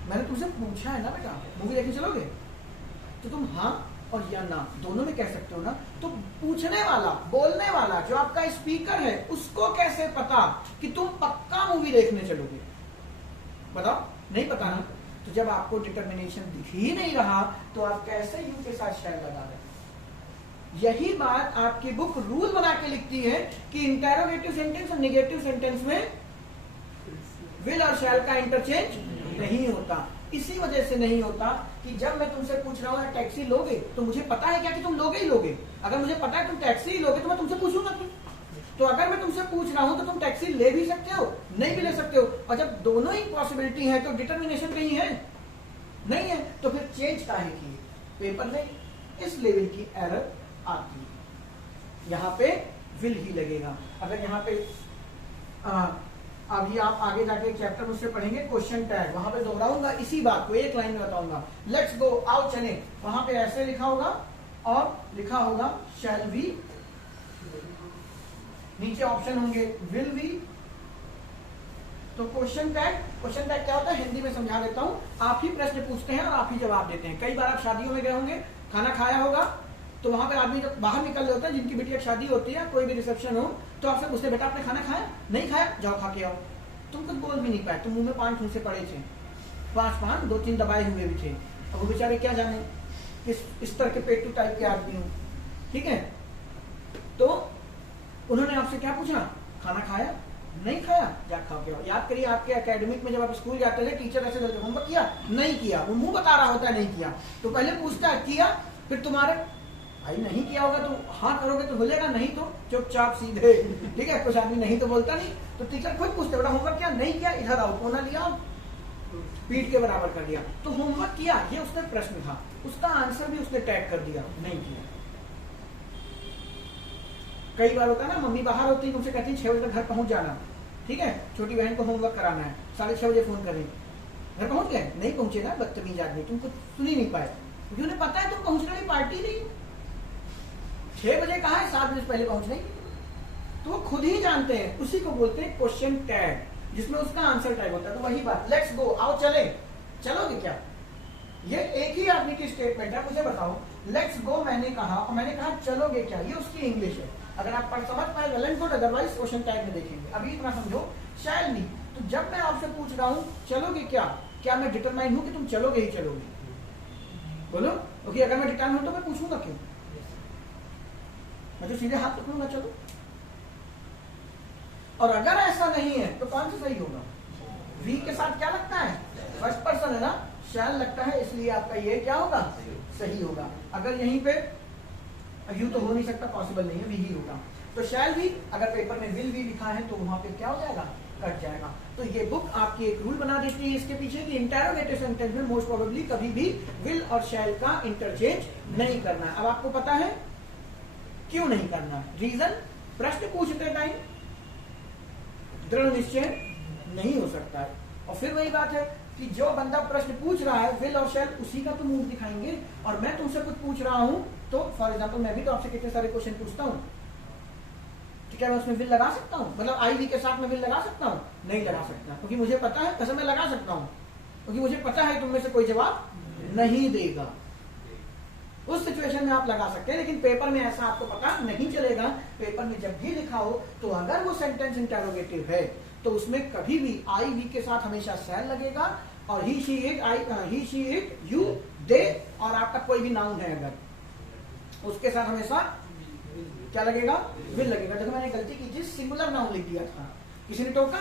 मैंने तुमसे पूछा है ना बेटा मूवी देखने चलोगे, तो तुम हाँ और या ना दोनों में कह सकते हो ना। तो पूछने वाला, बोलने वाला, जो आपका स्पीकर है, उसको कैसे पता कि तुम पक्का मूवी देखने चलोगे? बताओ, नहीं पता ना। तो जब आपको डिटर्मिनेशन दिख ही नहीं रहा, तो आप कैसे यू के साथ शैल लगा रहे? यही बात आपकी बुक रूल बना के लिखती है कि इंटेरोगेटिव सेंटेंस और नेगेटिव सेंटेंस में विल और शैल का इंटरचेंज नहीं होता। इसी वजह से नहीं होता कि जब मैं तुमसे पूछ रहा हूं टैक्सी लोगे, तो मुझे पता है क्या कि तुम लोगे ही लोगे। अगर मुझे पता है तुम टैक्सी ही लोगे तो मैं तुमसे पूछूंगा क्यों? तो अगर मैं तुमसे पूछ रहा हूं तो तुम टैक्सी ले भी सकते हो, नहीं भी ले सकते हो। और जब दोनों ही पॉसिबिलिटी है तो डिटर्मिनेशन कहीं है नहीं है, तो फिर चेंज काहे की? पेपर में इस लेवल की एरर आती है। यहाँ पे विल ही लगेगा। अगर यहाँ पे अभी आप आगे जाके चैप्टर मुझसे पढ़ेंगे क्वेश्चन टैग, वहां पे दोहराऊंगा इसी बात को, एक लाइन में बताऊंगा। लेट्स गो, आओ चले, वहां पे ऐसे लिखा होगा और लिखा होगा शैल वी, नीचे ऑप्शन होंगे विल वी। तो क्वेश्चन टैग क्या होता है हिंदी में समझा देता हूं। आप ही प्रश्न पूछते हैं और आप ही जवाब देते हैं। कई बार आप शादियों में गए होंगे, खाना खाया होगा, तो वहां पे आदमी जब बाहर निकल रहे होते हैं, जिनकी बेटी शादी होती है, कोई भी रिसेप्शन हो, तो आपसे पूछते बेटा आपने खाना खाया? नहीं खाया, जाओ खा के आओ। तुम कुछ बोल भी नहीं पाए, तुम मुंह में 5 ठूंसे पड़े थे, 5 पान 2-3 दबाए हुए भी थे। अब वो बेचारे क्या जाने किस इस तरह के पेटू टाइप के आदमी हो, ठीक है। तो उन्होंने आपसे क्या पूछा, खाना खाया? नहीं खाया, जा खा के आओ। याद करिए आपके एकेडमिक में जब आप स्कूल जाते थे, टीचर ऐसे बोलते होमवर्क किया? नहीं किया, वो मुंह बता रहा होता है नहीं किया। तो पहले पूछता है किया, फिर तुम्हारे भाई नहीं किया होगा तो हाँ करोगे तो बोलेगा, नहीं तो चुपचाप सीधे, ठीक है। कुछ आदमी नहीं तो बोलता नहीं, तो टीचर खुद पूछते बेटा होमवर्क किया? नहीं किया, इधर आओ, कोना लिया, पीठ के बराबर कर दिया। तो होमवर्क किया, ये उसका प्रश्न था, उसका आंसर भी उसने टैग कर दिया, नहीं किया। कई बार होता है ना, मम्मी बाहर होती है, उनसे कहती है 6 बजे तक घर पहुंच जाना, ठीक है, छोटी बहन को होमवर्क कराना है, 6:30 बजे फोन करें, घर पहुंच गए? नहीं पहुंचे ना, बदतमीज आदमी, तुमको सुन ही नहीं पाए, क्योंकि उन्हें पता है तुम पहुंचने वाली पार्टी नहीं। 6 बजे कहा है, 7 बजे पहले पहुंचने, तो वो खुद ही जानते हैं। उसी को बोलते हैं क्वेश्चन टैग, जिसमें उसका आंसर टैग होता है। तो वही बात, लेट्स गो, आओ चले, चलोगे क्या? ये एक ही आदमी की स्टेटमेंट है। मुझे बताओ, लेट्स गो मैंने कहा और मैंने कहा चलोगे क्या, ये उसकी इंग्लिश है। अगर आप पढ़ समझ पाए well and good, otherwise question tag में देखेंगे। अभी इतना समझो, शैल नी। तो जब मैं आपसे पूछ रहा हूं चलोगे क्या मैं डिटरमाइन हूं कि तुम चलोगे ही चलोगे? बोलो, क्योंकि अगर मैं डिटरमाइन हूं तो मैं पूछूंगा क्यों? मैं तो सीधे हाथ पकड़ूंगा चलो। और अगर ऐसा नहीं है तो कौन सा सही होगा? वी के साथ क्या लगता है? फर्स्ट पर्सन है ना, शैल लगता है, इसलिए आपका ये क्या होगा? सही होगा। अगर यहीं पे यू तो हो नहीं सकता, पॉसिबल नहीं है, वी ही होगा। तो शैल भी, अगर पेपर में विल भी लिखा है तो वहां पे क्या हो जाएगा? कट जाएगा। तो ये बुक आपकी एक रूल बना देती है इसके पीछे कि इंटेरोगेटिव सेंटेंस में मोस्ट प्रोबेबली कभी भी विल और शैल का इंटरचेंज नहीं करना है। अब आपको पता है क्यों नहीं करना? रीजन, प्रश्न पूछते टाइम दृढ़ निश्चय नहीं हो सकता है। और फिर वही बात है कि जो बंदा प्रश्न पूछ रहा है विल और शैल, उसी का तो मुंह दिखाएंगे। और मैं तुमसे कुछ पूछ रहा हूं तो फॉर एग्जाम्पल मैं भी तो आपसे कितने सारे क्वेश्चन पूछता हूं, तो क्या मैं उसमें विल लगा सकता हूं? मतलब आई वी के साथ मैं विल लगा सकता हूं? नहीं लगा सकता, क्योंकि मुझे पता है। कैसे मैं लगा सकता हूं? क्योंकि मुझे पता है तुम में से कोई जवाब नहीं देगा। उस सिचुएशन में आप लगा सकते हैं, लेकिन पेपर में ऐसा आपको पता नहीं चलेगा। पेपर में जब भी लिखा हो तो अगर वो सेंटेंस इंटेरोगेटिव है तो उसमें कभी भी आई वी के साथ हमेशा शैल लगेगा, और ही शी इट यू दे, और आपका कोई भी नाउन है अगर उसके साथ हमेशा क्या लगेगा? विल लगेगा। देखो मैंने गलती की थी, सिंगुलर नाउन लिख दिया था, किसी ने टोका?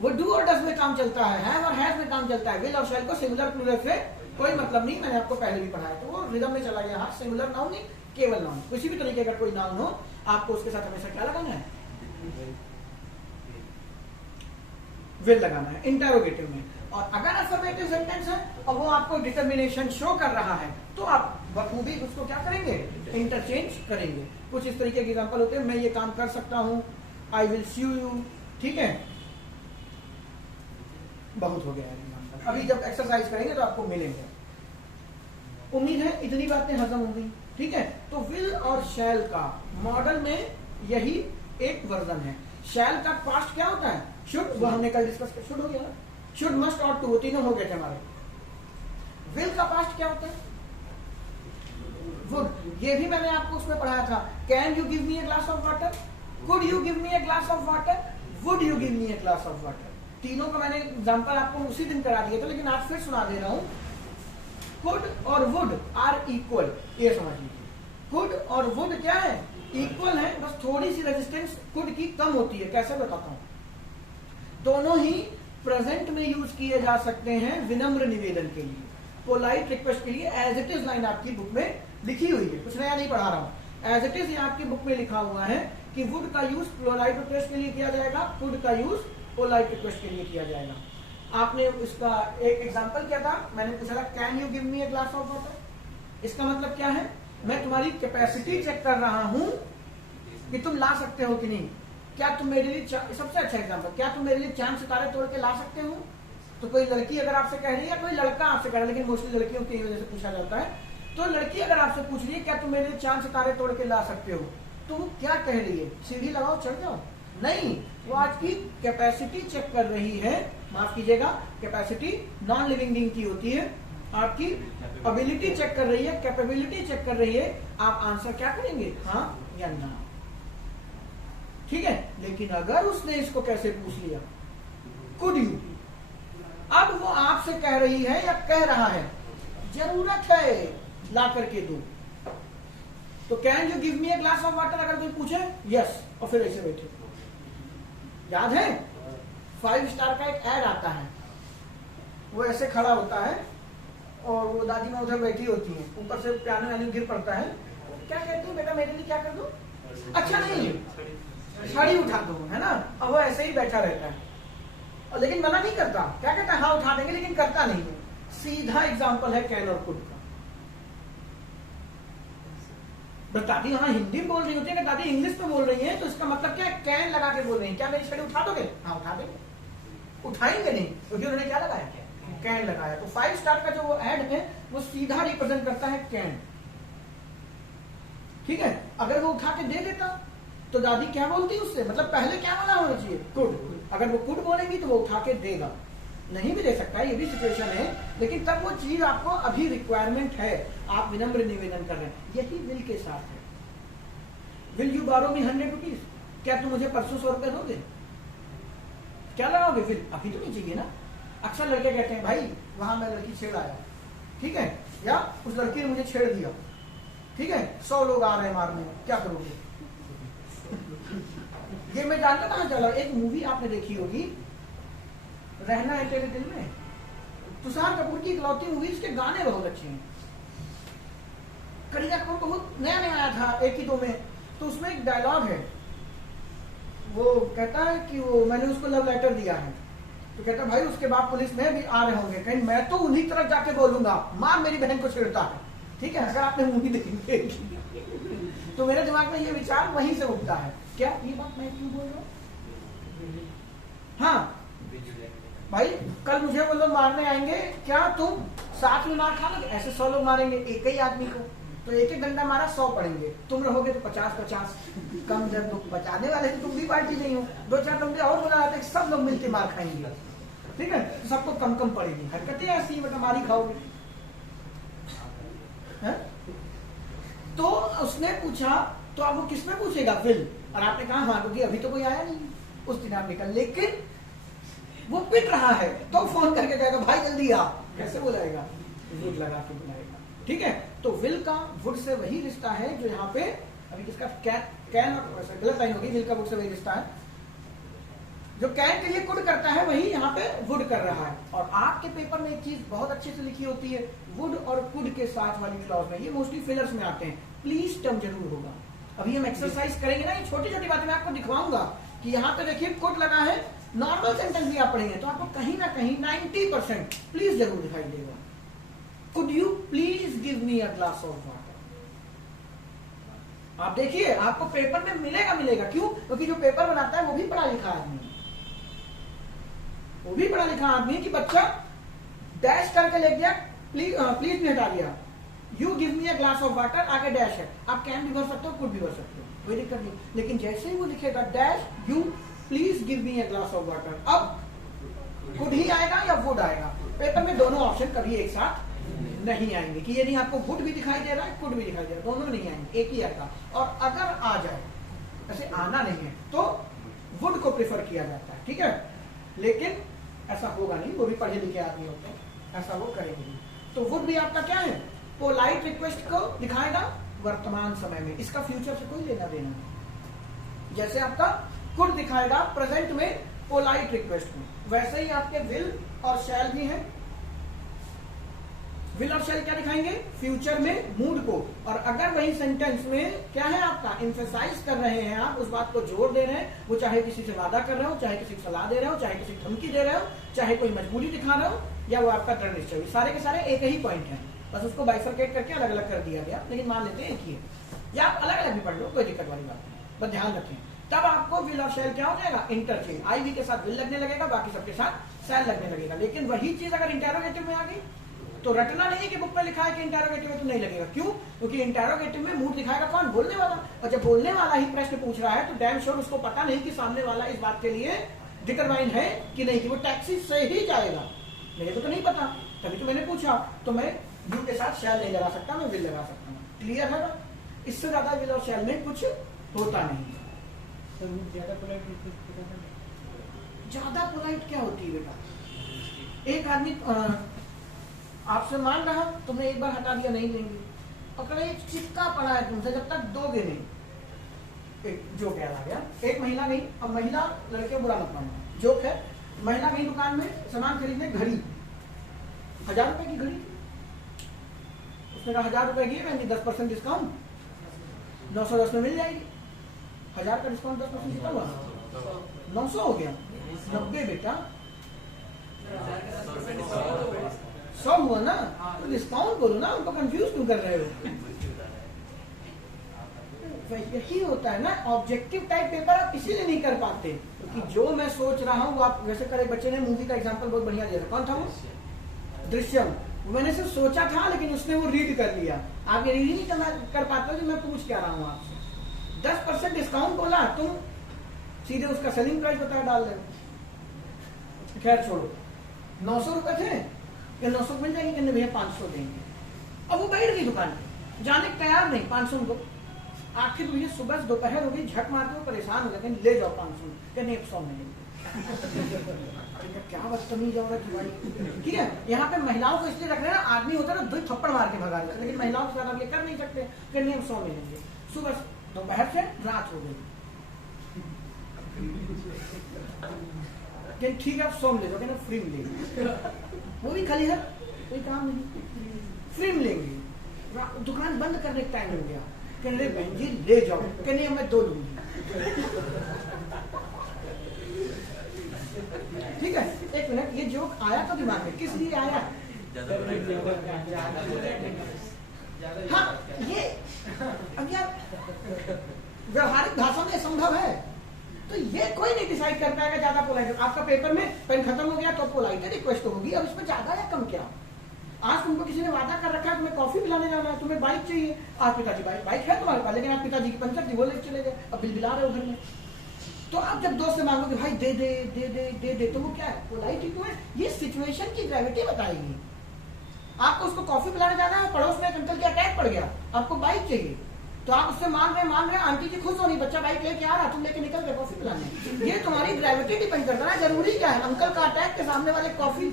वो डू और डज में काम चलता है, हैव और हैज में काम चलता है। विल और शैल को सिंगुलर प्लूरल से कोई मतलब नहीं, मैंने आपको पहले भी पढ़ाया, तो वो रिदम में चला गया। हाँ, सिंगुलर नाउन नहीं, केवल नाउन। किसी भी तरीके का कोई नाउन हो, आपको उसके साथ हमेशा क्या लगाना है? विल लगाना है इंटरोगेटिव में। और अगर अफर्मेटिव सेंटेंस है और वो आपको डिटर्मिनेशन शो कर रहा है, तो आप बखूबी उसको क्या करेंगे? इंटरचेंज करेंगे। कुछ इस तरीके के एग्जांपल होते हैं, मैं ये काम कर सकता हूं, आई विल सी यू, ठीक है? बहुत हो गया है एग्जांपल, अभी जब एक्सरसाइज करेंगे तो आपको मिलेंगे। उम्मीद है इतनी बातें हजम हो गई, ठीक है? तो विल और शैल का मॉडल में यही एक वर्जन है। शैल का पास्ट क्या होता है? शुड, वो हमने कल डिस्कस किया, शुड हो गया ना, शुड, मस्ट और टू, तीनों हो गए थे हमारे। विल का पास्ट क्या होता है? वुड। ये भी मैंने आपको उसमें पढ़ाया था। Can you give me a glass of water, could you give me a glass of water, would you give me a glass of water. तीनों का मैंने एग्जांपल आपको उसी दिन करा दिया था, लेकिन आज फिर सुना दे रहा हूं। कुड और वुड आर इक्वल, ये समझ लीजिए। कुड और वुड क्या है? इक्वल है, बस थोड़ी सी रेजिस्टेंस कुड की कम होती है। कैसे बताता हूं? दोनों ही प्रेजेंट में यूज किए जा सकते हैं विनम्र निवेदन के लिए, पोलाइट रिक्वेस्ट के लिए। एज इट इज लाइन आपकी बुक में लिखी हुई है, कुछ नया नहीं पढ़ा रहा हूं। एज इट इज आपकी बुक में लिखा हुआ है कि वुड का यूज पोलाइट रिक्वेस्ट के लिए किया जाएगा, कुड का यूज पोलाइट रिक्वेस्ट के लिए किया जाएगा। आपने इसका एक एग्जांपल क्या था? मैंने पूछा था can you give me a glass of water. इसका मतलब क्या है? मैं तुम्हारी कैपेसिटी चेक कर रहा हूं कि तुम ला सकते हो कि नहीं। क्या तुम मेरे लिए, सबसे अच्छा एग्जांपल, क्या तुम मेरे लिए चांद सितारे तोड़ के ला सकते हो? तो कोई लड़की अगर आपसे कह रही है, कोई लड़का आपसे कह रहा है, लेकिन मोस्टली लड़कियों की वजह से पूछा जाता है, तो लड़की अगर आपसे पूछ रही है क्या तुम मेरे लिए चांद सितारे तोड़ के ला सकते हो, तो वो क्या कह रही है? सीढ़ी लगाओ चढ़ जाओ? नहीं, वो आज की कैपेसिटी चेक कर रही है। माफ कीजिएगा, कैपेसिटी नॉन लिविंग बीइंग की होती है, आपकी एबिलिटी चेक कर रही है, कैपेबिलिटी चेक कर रही है। आप आंसर क्या करेंगे? हाँ या ना, ठीक है? लेकिन अगर उसने इसको कैसे पूछ लिया, कुड यू, अब वो आपसे कह रही है या कह रहा है जरूरत है ला करके दो, तो can you give me a glass of water अगर कोई पूछे, यस, और फिर ऐसे बैठे। याद है 5 स्टार का एक ऐड आता है, वो ऐसे खड़ा होता है और वो दादी माँ उधर बैठी होती है, ऊपर से पियानो वाली गिर पड़ता है, क्या कहती है बेटा मेरे लिए क्या कर दो? अच्छा नहीं, साड़ी उठा दो, है ना? अब वो ऐसे ही बैठा रहता है और लेकिन मना नहीं करता। क्या कहता है? हाँ उठा देंगे, लेकिन करता नहीं है। सीधा एग्जांपल है कैन और कुड का। बस दादी वहां हिंदी बोल रही होती है, दादी इंग्लिश में बोल रही है, तो इसका मतलब क्या है? कैन लगा के बोल रही है। क्या मेरी छड़ी उठा दोगे? हाँ उठा देंगे। उठाएंगे नहीं, क्योंकि उन्होंने क्या लगाया? कैन लगाया। तो 5 स्टार का जो वो ऐड है वो सीधा रिप्रेजेंट करता है कैन, ठीक है? अगर वो उठा के दे देता तो दादी क्या बोलती उससे? मतलब पहले क्या बोला होना चाहिए? कुड। अगर वो कुड बोलेंगी तो वो उठा के देगा। नहीं भी दे सकता है, ये भी सिचुएशन है, लेकिन तब वो चीज आपको अभी रिक्वायरमेंट है, आप विनम्र निवेदन कर रहे हैं। यही विल के साथ है। विल यू बारो मी 100 रुपीज, क्या तुम मुझे परसों 100 रुपए दोगे? क्या लगाओगे? विल। अभी तो नहीं चाहिए ना। अक्सर लड़के कहते हैं भाई वहां मैं लड़की छेड़ आया, ठीक है, या उस लड़की ने मुझे छेड़ दिया, ठीक है, 100 लोग आ रहे हैं मारने, क्या करोगे? ये मैं जानता कहां चला, एक मूवी आपने देखी होगी, रहना है तेरे दिल में, तुषार कपूर की इकलौती मूवी, इसके गाने बहुत अच्छे हैं। करीना कपूर बहुत नया नया आया था 1 ही 2 में, तो उसमें एक डायलॉग है, वो कहता है कि वो मैंने उसको लव लेटर दिया है, तो कहता भाई उसके बाप पुलिस में भी आ रहे होंगे, कहीं मैं तो उन्हीं तरफ जाके बोलूंगा मां मेरी बहन को छेड़ता है, ठीक है? अगर आपने मूवी देखी तो मेरे दिमाग में ये विचार वहीं से उठता है, क्या ये बात मैं क्यों बोल रहा हूँ? हाँ भाई कल मुझे वो लोग मारने आएंगे, क्या तुम साथ में मार खा लोगे? ऐसे 100 लोग मारेंगे एक ही आदमी को, तो एक एक डंडा मारा 100 पड़ेंगे, तुम रहोगे तो 50-50 कम, जब तुम बचाने वाले तो तुम भी पार्टी नहीं हो, 2-4 बंदे और बुला आते, सब लोग मिलके मार खाएंगे, ठीक है? तो सबको कम कम पड़ेगी। हरकतें ऐसी बेटा, मारी खाओगे। तो उसने पूछा, तो अब वो किसमें पूछेगा? विल। और आपने कहा हाँ, क्योंकि अभी तो कोई आया नहीं उस दिन आपने कहा, लेकिन वो पिट रहा है तो फोन करके कहेगा भाई जल्दी आ, कैसे बुलाएगा? वुड लगा के बुलाएगा, ठीक है? तो विल का वुड से वही रिश्ता है जो यहाँ पे अभी किसका कैन गलत लाइन होगी, विल का वुड से वही रिश्ता है। जो कैन के लिए कुड करता है वही यहाँ पे वुड कर रहा है। और आपके पेपर में एक चीज बहुत अच्छे से लिखी होती है, वुड और कुड के साथ वाली क्लॉज में, ये मोस्टली फिलर्स में आते हैं, प्लीज टर्म जरूर होगा। अभी हम एक्सरसाइज करेंगे ना, ये छोटी छोटी बातें मैं आपको दिखवाऊंगा कि यहाँ पे देखिए कुड लगा है, नॉर्मल सेंटेंस भी आप पढ़ेंगे तो आपको कहीं ना कहीं 90% प्लीज जरूर दिखाई देगा। Could you please give me a glass of water. आप देखिए आपको पेपर में मिलेगा। क्यों? क्योंकि जो पेपर बनाता है वो भी पढ़ा लिखा आदमी है, वो भी पढ़ा लिखा आदमी कि बच्चा डैश करके लिख दिया, प्लीज भी हटा दिया, you give me a glass of water, आगे डैश है, आप कैन भी भर सकते हो, कुड भी भर सकते हो, कोई दिक्कत नहीं। लेकिन जैसे ही वो लिखेगा dash you please give me a glass of water, अब कुड ही आएगा या वुड आएगा। पेपर में दोनों ऑप्शन कभी एक साथ नहीं आएंगे कि ये नहीं आपको वुड भी दिखाई दे रहा है, कुड भी दिखाई दे रहा है, दोनों नहीं आएंगे, एक ही आएगा। और अगर आ जाए, ऐसे आना नहीं है तो वुड को प्रेफर किया जाता है, ठीक है। लेकिन ऐसा होगा नहीं, वो भी पढ़े लिखे आदमी होते हैं, ऐसा वो करेंगे नहीं। तो वुड भी आपका क्या है, पोलाइट रिक्वेस्ट को दिखाएगा वर्तमान समय में, इसका फ्यूचर से कोई लेना देना नहीं। जैसे आपका कुड दिखाएगा प्रेजेंट में पोलाइट रिक्वेस्ट में, वैसे ही आपके विल और शैल भी है। विल और शैल क्या दिखाएंगे, फ्यूचर में मूड को। और अगर वही सेंटेंस में क्या है आपका, एम्फेसाइज कर रहे हैं, आप उस बात को जोर दे रहे हैं, वो चाहे किसी से वादा कर रहे हो, चाहे किसी को सलाह दे रहे हो, चाहे किसी को धमकी दे रहे हो, चाहे कोई मजबूरी दिखा रहे हो, या वो आपका दृढ़ निश्चय, सारे के सारे एक ही पॉइंट है, बस उसको बाइफरकेट करके अलग अलग कर दिया गया, लेकिन मान लेते हैं एक ही है, या आप अलग अलग भी पढ़ लो, कोई दिक्कत वाली बात नहीं, बस ध्यान रखें। तब आपको विल और शैल क्या हो जाएगा, इंटरचेंज, आई वी के साथ विल लगने लगेगा, बाकी सबके साथ शैल लगने लगेगा। लेकिन वही चीज अगर इंटेरोगेटिव में आ गई तो रटना नहीं कि बुक में लिखा है कि इंटेरोगेटिव में तो नहीं लगेगा। क्यों? क्योंकि इंटेरोगेटिव में मूड दिखाएगा कौन, बोलने वाला। और जब बोलने वाला ही प्रश्न पूछ रहा है तो डैम श्योर उसको पता नहीं कि सामने वाला इस बात के लिए डिटरमाइन है कि नहीं, कि वो टैक्सी से ही जाएगा, मेरे को तो नहीं पता, तभी तो मैंने पूछा। तो मैं यू के साथ शैल नहीं लगा सकता, मैं विल लगा सकता हूँ। क्लियर है ना? इससे ज्यादा विल और शैल में कुछ होता नहीं। ज्यादा पोलाइट क्या होती है बेटा, एक आदमी आपसे मान रहा, तुमने एक बार हटा दिया, नहीं लेंगे, और एक चिपका पड़ा है तुमसे, जब तक दोगे नहीं। एक जोक याद आ गया, एक महिला गई, अब महिला लड़के बुरा मत मानना, जोक है। महिला गई दुकान में सामान खरीदने, घड़ी 1000 रुपए की घड़ी, उसने कहा 1000 रुपए की है, 10% डिस्काउंट 910 में मिल जाएगी। 1000 का डिस्काउंट 10% कितना हुआ, 900 हो गया, 90 बेटा 100 हुआ ना, तो डिस्काउंट बोलो ना, उनको कंफ्यूज क्यों कर रहे हो। यही होता है ना, ऑब्जेक्टिव टाइप पेपर आप इसीलिए नहीं कर पाते क्योंकि जो मैं सोच रहा हूँ, आप वैसे करे। बच्चे ने मूवी का एग्जांपल बहुत बढ़िया दिया था, कौन था वो, दृश्यम। मैंने सिर्फ सोचा था लेकिन उसने वो रीड कर लिया। आप ये रीड नहीं कर पाते कि मैं पूछ क्या रहा हूँ आपसे। 10% डिस्काउंट बोला, तुम सीधे उसका सेलिंग प्राइस बता डाल रहे हो। खैर छोड़ो, 900 रुपए थे, ये 900 मिल जाएंगे, कहने भैया 500 देंगे। अब वो बैठ गई दुकान पे, जाने को तैयार नहीं, 500 उनको। आखिर भैया सुबह दोपहर हो गई, झक मारते हो, परेशान हो जाते, ले जाओ 500, कहने 100 में क्या बदतमीज औरत भाई। ठीक है, यहाँ पे महिलाओं को इसलिए रख रहे हैं, आदमी होता है ना 2 थप्पड़ मार के भगा देता है, लेकिन महिलाओं के साथ आप ये कर नहीं सकते, कहने 100 में लेंगे। सुबह दोपहर से रात हो गई, ठीक है आप 100 में ले जाओ, फ्री में लेंगे। वो भी खाली है, कोई काम नहीं, फ्री में लेंगे। दुकान बंद करने का टाइम हो गया, कह रहे बहन जी ले जाओ, कहने मैं 2 लूंगी। ठीक है, एक मिनट, ये जोक आया तो दिमाग में, किस लिए आया? हाँ, ये अब यार व्यवहारिक भाषा में संभव है, तो ये कोई नहीं डिसाइड कर पाएगा ज्यादा पोलाइट। आपका पेपर में पेन खत्म हो गया तो पोलाइट रिक्वेस्ट होगी, अब इसमें ज्यादा या कम क्या। आज तुमको किसी ने वादा कर रखा है तुम्हें कॉफी पिलाने जाना है, तुम्हें बाइक चाहिए, आज पिताजी बाइक है तुम्हारे पास, लेकिन आप पिताजी की पंचर थी, वो लेकर चले गए, अब बिल बिला रहे हो घर में। तो आप जब दोस्त से मांगोगे भाई दे दे दे दे दे दे, तो वो क्या है, पोलाइट ही तो है। ये सिचुएशन की ग्रेविटी बताएगी। आपको उसको कॉफी पिलाने जाना है, पड़ोस में एक अंकल के अटैक पड़ गया, आपको बाइक चाहिए, तो आप उससे मान रहे हैं, आंटी जी खुश हो रही, बच्चा बाइक लेके आ रहा, तुम लेके निकल गए कॉफी पिलाने। ये तुम्हारी ग्रेविटी डिपेंड करता है, जरूरी क्या है, अंकल का अटैक के सामने वाले कॉफी।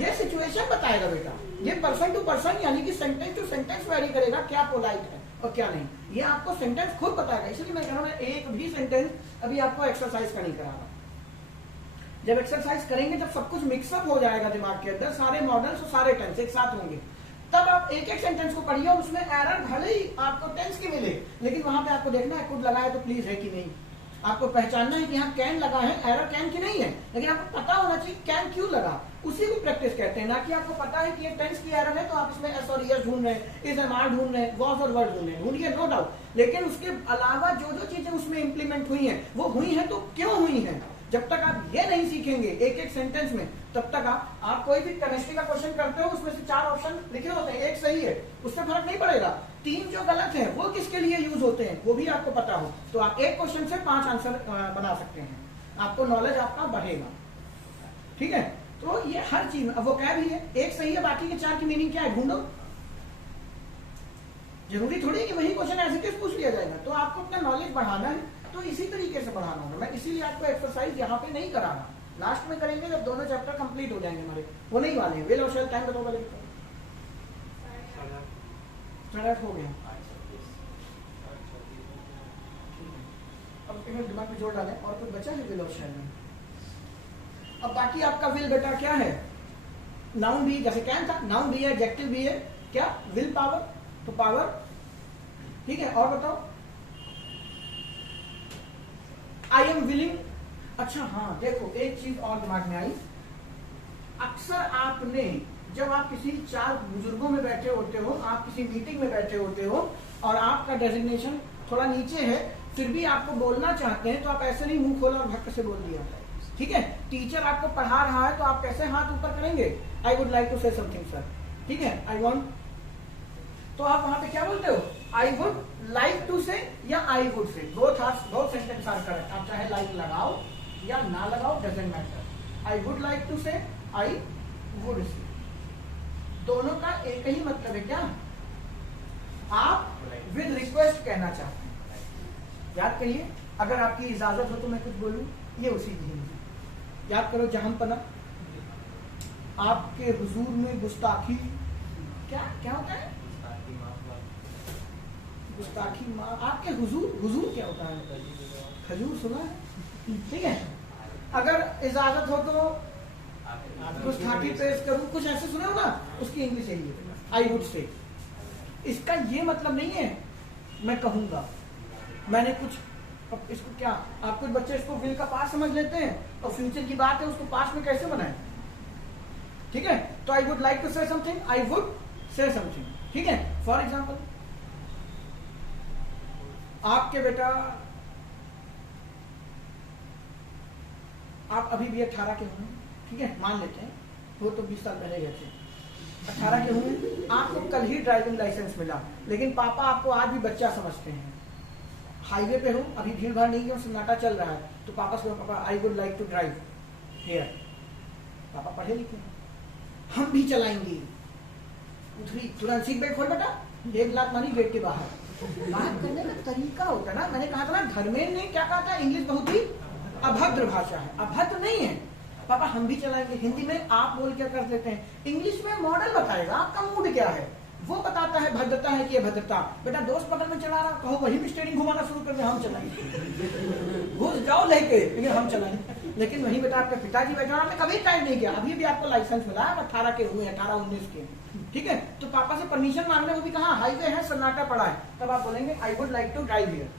ये सिचुएशन बताएगा बेटा, ये पर्सन टू पर्सन यानी कि सेंटेंस टू सेंटेंस वेरी करेगा क्या पोलाइट है और क्या नहीं, ये आपको सेंटेंस खुद बताएगा। इसलिए मैं कह रहा हूँ एक भी सेंटेंस अभी आपको एक्सरसाइज का नहीं करा रहा। जब एक्सरसाइज करेंगे जब सब कुछ मिक्सअप हो जाएगा दिमाग के अंदर, सारे मॉडल्स और सारे टेंस एक साथ होंगे, तब आप एक एक सेंटेंस को पढ़िए और उसमें एरर भले ही आपको टेंस की मिले, लेकिन वहां पे आपको देखना है कुड लगा है तो प्लीज है कि नहीं, आपको पहचानना है कि यहाँ कैन लगा है, एरर कैन की नहीं है, लेकिन आपको पता होना चाहिए कैन क्यों लगा, उसी को प्रैक्टिस कहते हैं। ना कि आपको पता है कि ये टेंस की एरर है तो आप इसमें एस और यस ढूंढ रहे हैं, इज एम आर ढूंढ रहे हैं, वॉज और वर्ड ढूंढ रहे हैं, ढूंढिए नो डाउट, लेकिन उसके अलावा जो जो चीजें उसमें इंप्लीमेंट हुई हैं वो हुई हैं तो क्यों हुई हैं। जब तक आप ये नहीं सीखेंगे एक एक सेंटेंस में, तब तक आप कोई भी केमिस्ट्री का क्वेश्चन करते हो उसमें से 4 ऑप्शन लिखे होते हैं, एक सही है, उससे फर्क नहीं पड़ेगा, 3 जो गलत है वो किसके लिए यूज होते हैं वो भी आपको पता हो, तो आप एक क्वेश्चन से 5 आंसर बना सकते हैं, आपको नॉलेज आपका बढ़ेगा। ठीक है, तो ये हर चीज में, अब वो क्या भी है, एक सही है बाकी के 4 की मीनिंग क्या है ढूंढो। जरूरी थोड़ी है कि वही क्वेश्चन ऐसे कैसे पूछ लिया जाएगा, तो आपको अपना नॉलेज बढ़ाना है तो इसी तरीके से बढ़ाना होगा। मैं इसीलिए आपको एक्सरसाइज यहाँ पे नहीं करा रहा, लास्ट में करेंगे जब दोनों चैप्टर कंप्लीट हो जाएंगे हमारे, वो नहीं वाले हैं। विल और शैल टाइम बताओ पहले, 8:30 हो गया। अब एक दिमाग में जोड़ डालें, और कुछ बचा है विल और शैल में। अब बाकी आपका विल बेटा क्या है, नाउन भी, जैसे कैन था नाउन भी है, एडजेक्टिव भी है, क्या विल पावर, तो पावर। ठीक है, और बताओ आई एम विलिंग। अच्छा हाँ देखो एक चीज और दिमाग में आई, अक्सर आपने जब आप किसी 4 बुजुर्गों में बैठे होते हो, आप किसी मीटिंग में बैठे होते हो और आपका डेजिग्नेशन थोड़ा नीचे है, फिर भी आपको बोलना चाहते हैं तो आप ऐसे नहीं मुंह खोला और भक्क से बोल दिया। ठीक है, टीचर आपको पढ़ा रहा है तो आप कैसे हाथ ऊपर करेंगे, I would like to say something sir, ठीक है, आई वॉन्ट, तो आप वहां पे क्या बोलते हो, आई वुड लाइक टू से या I would say, both sentence are correct, आप चाहे लाइक लगाओ या ना लगाओ doesn't matter, I would like to say, I would से, दोनों का एक ही मतलब है, क्या आप विद रिक्वेस्ट कहना चाहते हैं। याद करिए, अगर आपकी इजाजत हो तो मैं कुछ बोलूं, ये उसी की हिंदी। याद करो जहांपना, आपके हुजूर में गुस्ताखी, क्या क्या होता है, गुस्ताखी माँ, आपके हुजूर, हुजूर क्या होता है, खजूर सुना है। ठीक है, अगर इजाजत हो तो गुस्ताखी पेश करूं, कुछ ऐसे सुना होगा, उसकी इंग्लिश यही है, आई वुड से। इसका ये मतलब नहीं है मैं कहूंगा, मैंने कुछ, अब इसको क्या, आप कुछ बच्चे इसको विल का पास समझ लेते हैं और फ्यूचर की बात है उसको पास में कैसे बनाए। ठीक है, तो I would like to say something, I would say something. ठीक है, फॉर एग्जाम्पल आपके बेटा, आप अभी भी 18 के होंगे, ठीक है, मान लेते हैं, वो तो 20 साल पहले गए थे, 18 के होंगे, आपको कल ही ड्राइविंग लाइसेंस मिला, लेकिन पापा आपको आज भी बच्चा समझते हैं। हाईवे पे हो, अभी भीड़ भाड़ नहीं है, सन्नाटा चल रहा है, तो पापा से, पापा I would like to drive here, पापा पढ़े लिखे, हम भी चलाएंगे, उधरी तुरंत सीट बेल्ट खोल बेटा, 1 लाख मारी गेट के बाहर। बात करने का तरीका होता है ना, मैंने कहा था ना, धर्मेंद्र ने क्या कहा था, इंग्लिश बहुत ही अभद्र भाषा है, अभद्र नहीं है। पापा हम भी चलाएंगे, हिंदी में आप बोल क्या कर देते हैं, इंग्लिश में मॉडल बताएगा आपका मूड क्या है, वो बताता है भद्रता है कि अभद्रता। बेटा दोस्त बगल में चला रहा, कहो वही भी स्टीयरिंग घुमाना शुरू कर दे, हम चलाएंगे, घुस जाओ लेके, लेकिन हम चलाएंगे। लेकिन वही बेटा आपके पिताजी बैठे, आपने कभी टाइम नहीं किया, अभी भी आपको लाइसेंस मिला है, 18 के हुए, 18-19 के, ठीक है, तो पापा से परमिशन मांगने, वो भी कहा हाईवे है, सन्नाटा पड़ा है, तब आप बोलेंगे I would like to drive here.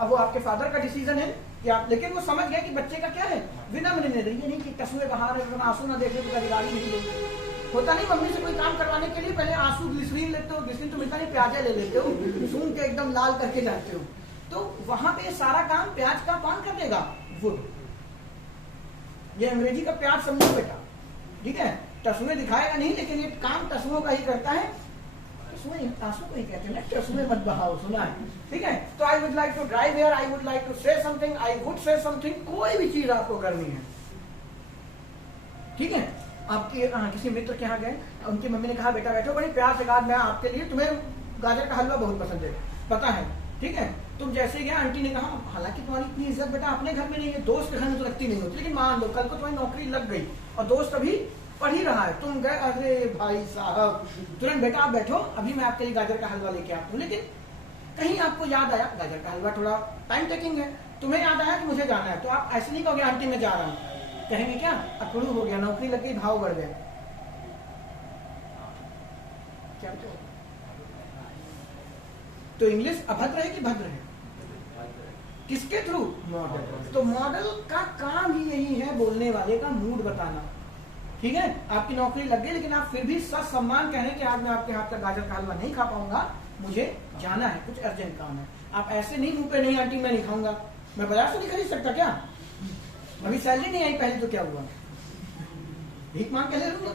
अब वो आपके फादर का डिसीजन है कि आप, लेकिन वो समझ गया कि बच्चे का क्या है, विनम्र निर्णय, ये नहीं कि टसुए बहा रहे, आंसू ना देखे तो गाली नहीं देंगे। होता नहीं, मम्मी से कोई काम करवाने के लिए पहले आंसू ग्लिसरीन लेते हो, ग्लिसरीन तो मिलता नहीं, प्याजा ले लेते हो, सूंघ के एकदम लाल करके जाते हो, तो वहां पे सारा काम प्याज का कौन कर देगा, वुड। ये अंग्रेजी का प्याज समझो बेटा, ठीक है, टसुए दिखाएगा नहीं, लेकिन ये काम टसुओं का ही करता है, आंसू को ही कहते हैं, टसुए मत बहाओ, सुना है, ठीक है। तो I would like to drive here, I would like to say something, I would say something, कोई भी चीज आपको करनी है, ठीक है। आपके किसी मित्र के यहाँ गए, उनकी मम्मी ने कहा बेटा बैठो, बड़ी प्यार से कहा मैं आपके लिए, तुम्हें गाजर का हलवा बहुत पसंद है, पता है, ठीक है, तुम जैसे गया, आंटी ने कहा हालांकि तुम्हारी इतनी इज्जत बेटा अपने घर में नहीं है, दोस्त के घर में तो लगती नहीं होती, लेकिन मान लो कल को तुम्हारी नौकरी लग गई और दोस्त अभी पढ़ ही रहा है, तुम गए, अरे भाई साहब तुरंत बेटा आप बैठो, अभी मैं आपके लिए गाजर का हलवा लेके आता हूँ, लेकिन कहीं आपको याद आया, गाजर का हलवा थोड़ा टाइम टेकिंग है, तुम्हें याद आया कि मुझे जाना है, तो आप ऐसे नहीं कहोगे आंटी मैं जा रहा हूं, कहेंगे क्या अकड़ू हो गया, नौकरी लग गई, भाव बढ़ गया, क्या तो? तो इंग्लिश अभद्र है कि भद्र है? किसके थ्रू? मॉडल। तो मॉडल का काम ही यही है बोलने वाले का मूड बताना, ठीक है? आपकी नौकरी लग गई लेकिन आप फिर भी सम्मान कह रहे हैं कि आज मैं आपके हाथ का गाजर का हलवा नहीं खा पाऊंगा, मुझे जाना है, कुछ अर्जेंट काम है। आप ऐसे नहीं मुंह पे, नहीं आंटी मैं नहीं खाऊंगा, मैं बाजार से नहीं खरीद सकता क्या, अभी सैलरी नहीं आई पहले तो क्या हुआ, भीख मांग के ले लूंगा,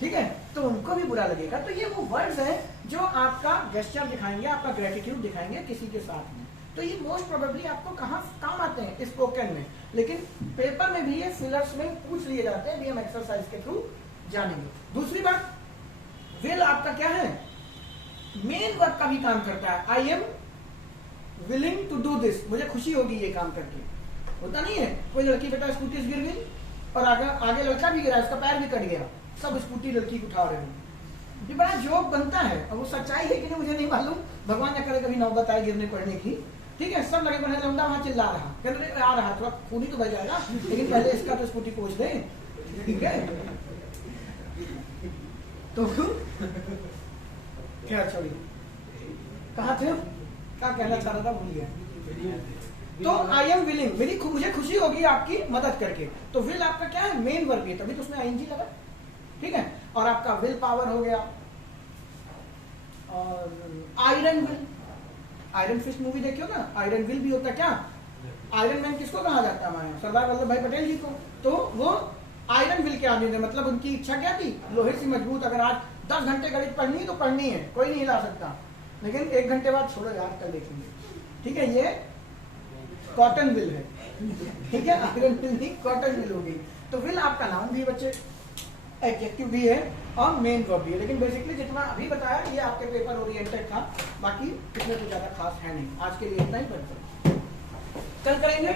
ठीक है? तो उनको भी बुरा लगेगा। तो ये वो वर्ड्स हैं जो आपका गेस्चर दिखाएंगे, आपका ग्रेटिट्यूड दिखाएंगे किसी के साथ में। तो ये मोस्ट प्रोबेबली आपको कहाँ काम आते हैं, स्पोकन में, लेकिन पेपर में भी ये फिलर्स में पूछ लिए जाते हैं, भी हम एक्सरसाइज के थ्रू जानेंगे। दूसरी बात, विल आपका क्या है, मेन वर्क का भी काम करता है। I am willing to do this, मुझे खुशी होगी ये काम करके। होता नहीं है कोई लड़की बेटा स्कूटी से गिर गई और आगे लड़का भी गिरा, उसका पैर भी कट गया, सब स्कूटी लड़की को उठा रहे हो, ये बड़ा जोक बनता है। और वो सच्चाई है कि नहीं मुझे नहीं मालूम, भगवान न करे कभी नौबत आए गिरने पड़ने की, ठीक है? सब लगे बने लौंडा वहां चिल्ला रहा, कहते आ रहा थोड़ा खूनी तो बह जाएगा, लेकिन पहले इसका तो स्कूटी पोंछ दे, ठीक है? तो क्या छोड़ी, कहाँ थे, क्या कहना चाह रहा था, भूल गया। तो आई एम विलिंग, मुझे खुशी होगी आपकी मदद करके। तो विल आपका क्या है, मेन वर्ब है, तभी तो उसमें आईएनजी लगा, ठीक है? और आपका विल पावर हो गया। और Iron Will, Iron Fist movie देखियो ना, आयरन विल भी होता है क्या, आयरन मैन किसको कहा जाता है हमारे यहाँ, सरदार वल्लभ भाई पटेल जी को। तो वो आयरन विल के आदमी थे, मतलब उनकी इच्छा क्या थी, लोहे से मजबूत, अगर आज 10 घंटे गणित पढ़नी तो पढ़नी है, कोई नहीं हिला सकता, लेकिन 1 घंटे बाद छोड़ो यार कल देखेंगे, ठीक है? ये कॉटन विल है, ठीक है? आयरन विल नहीं, कॉटन विल होगी। तो विल आपका नाउन भी बच्चे, एडजेक्टिव भी है और मेन वर्ब भी है। लेकिन बेसिकली जितना अभी बताया ये आपके पेपर ओरिएंटेड था, बाकी इसमें तो ज्यादा खास है नहीं। आज के लिए इतना ही, कल करेंगे।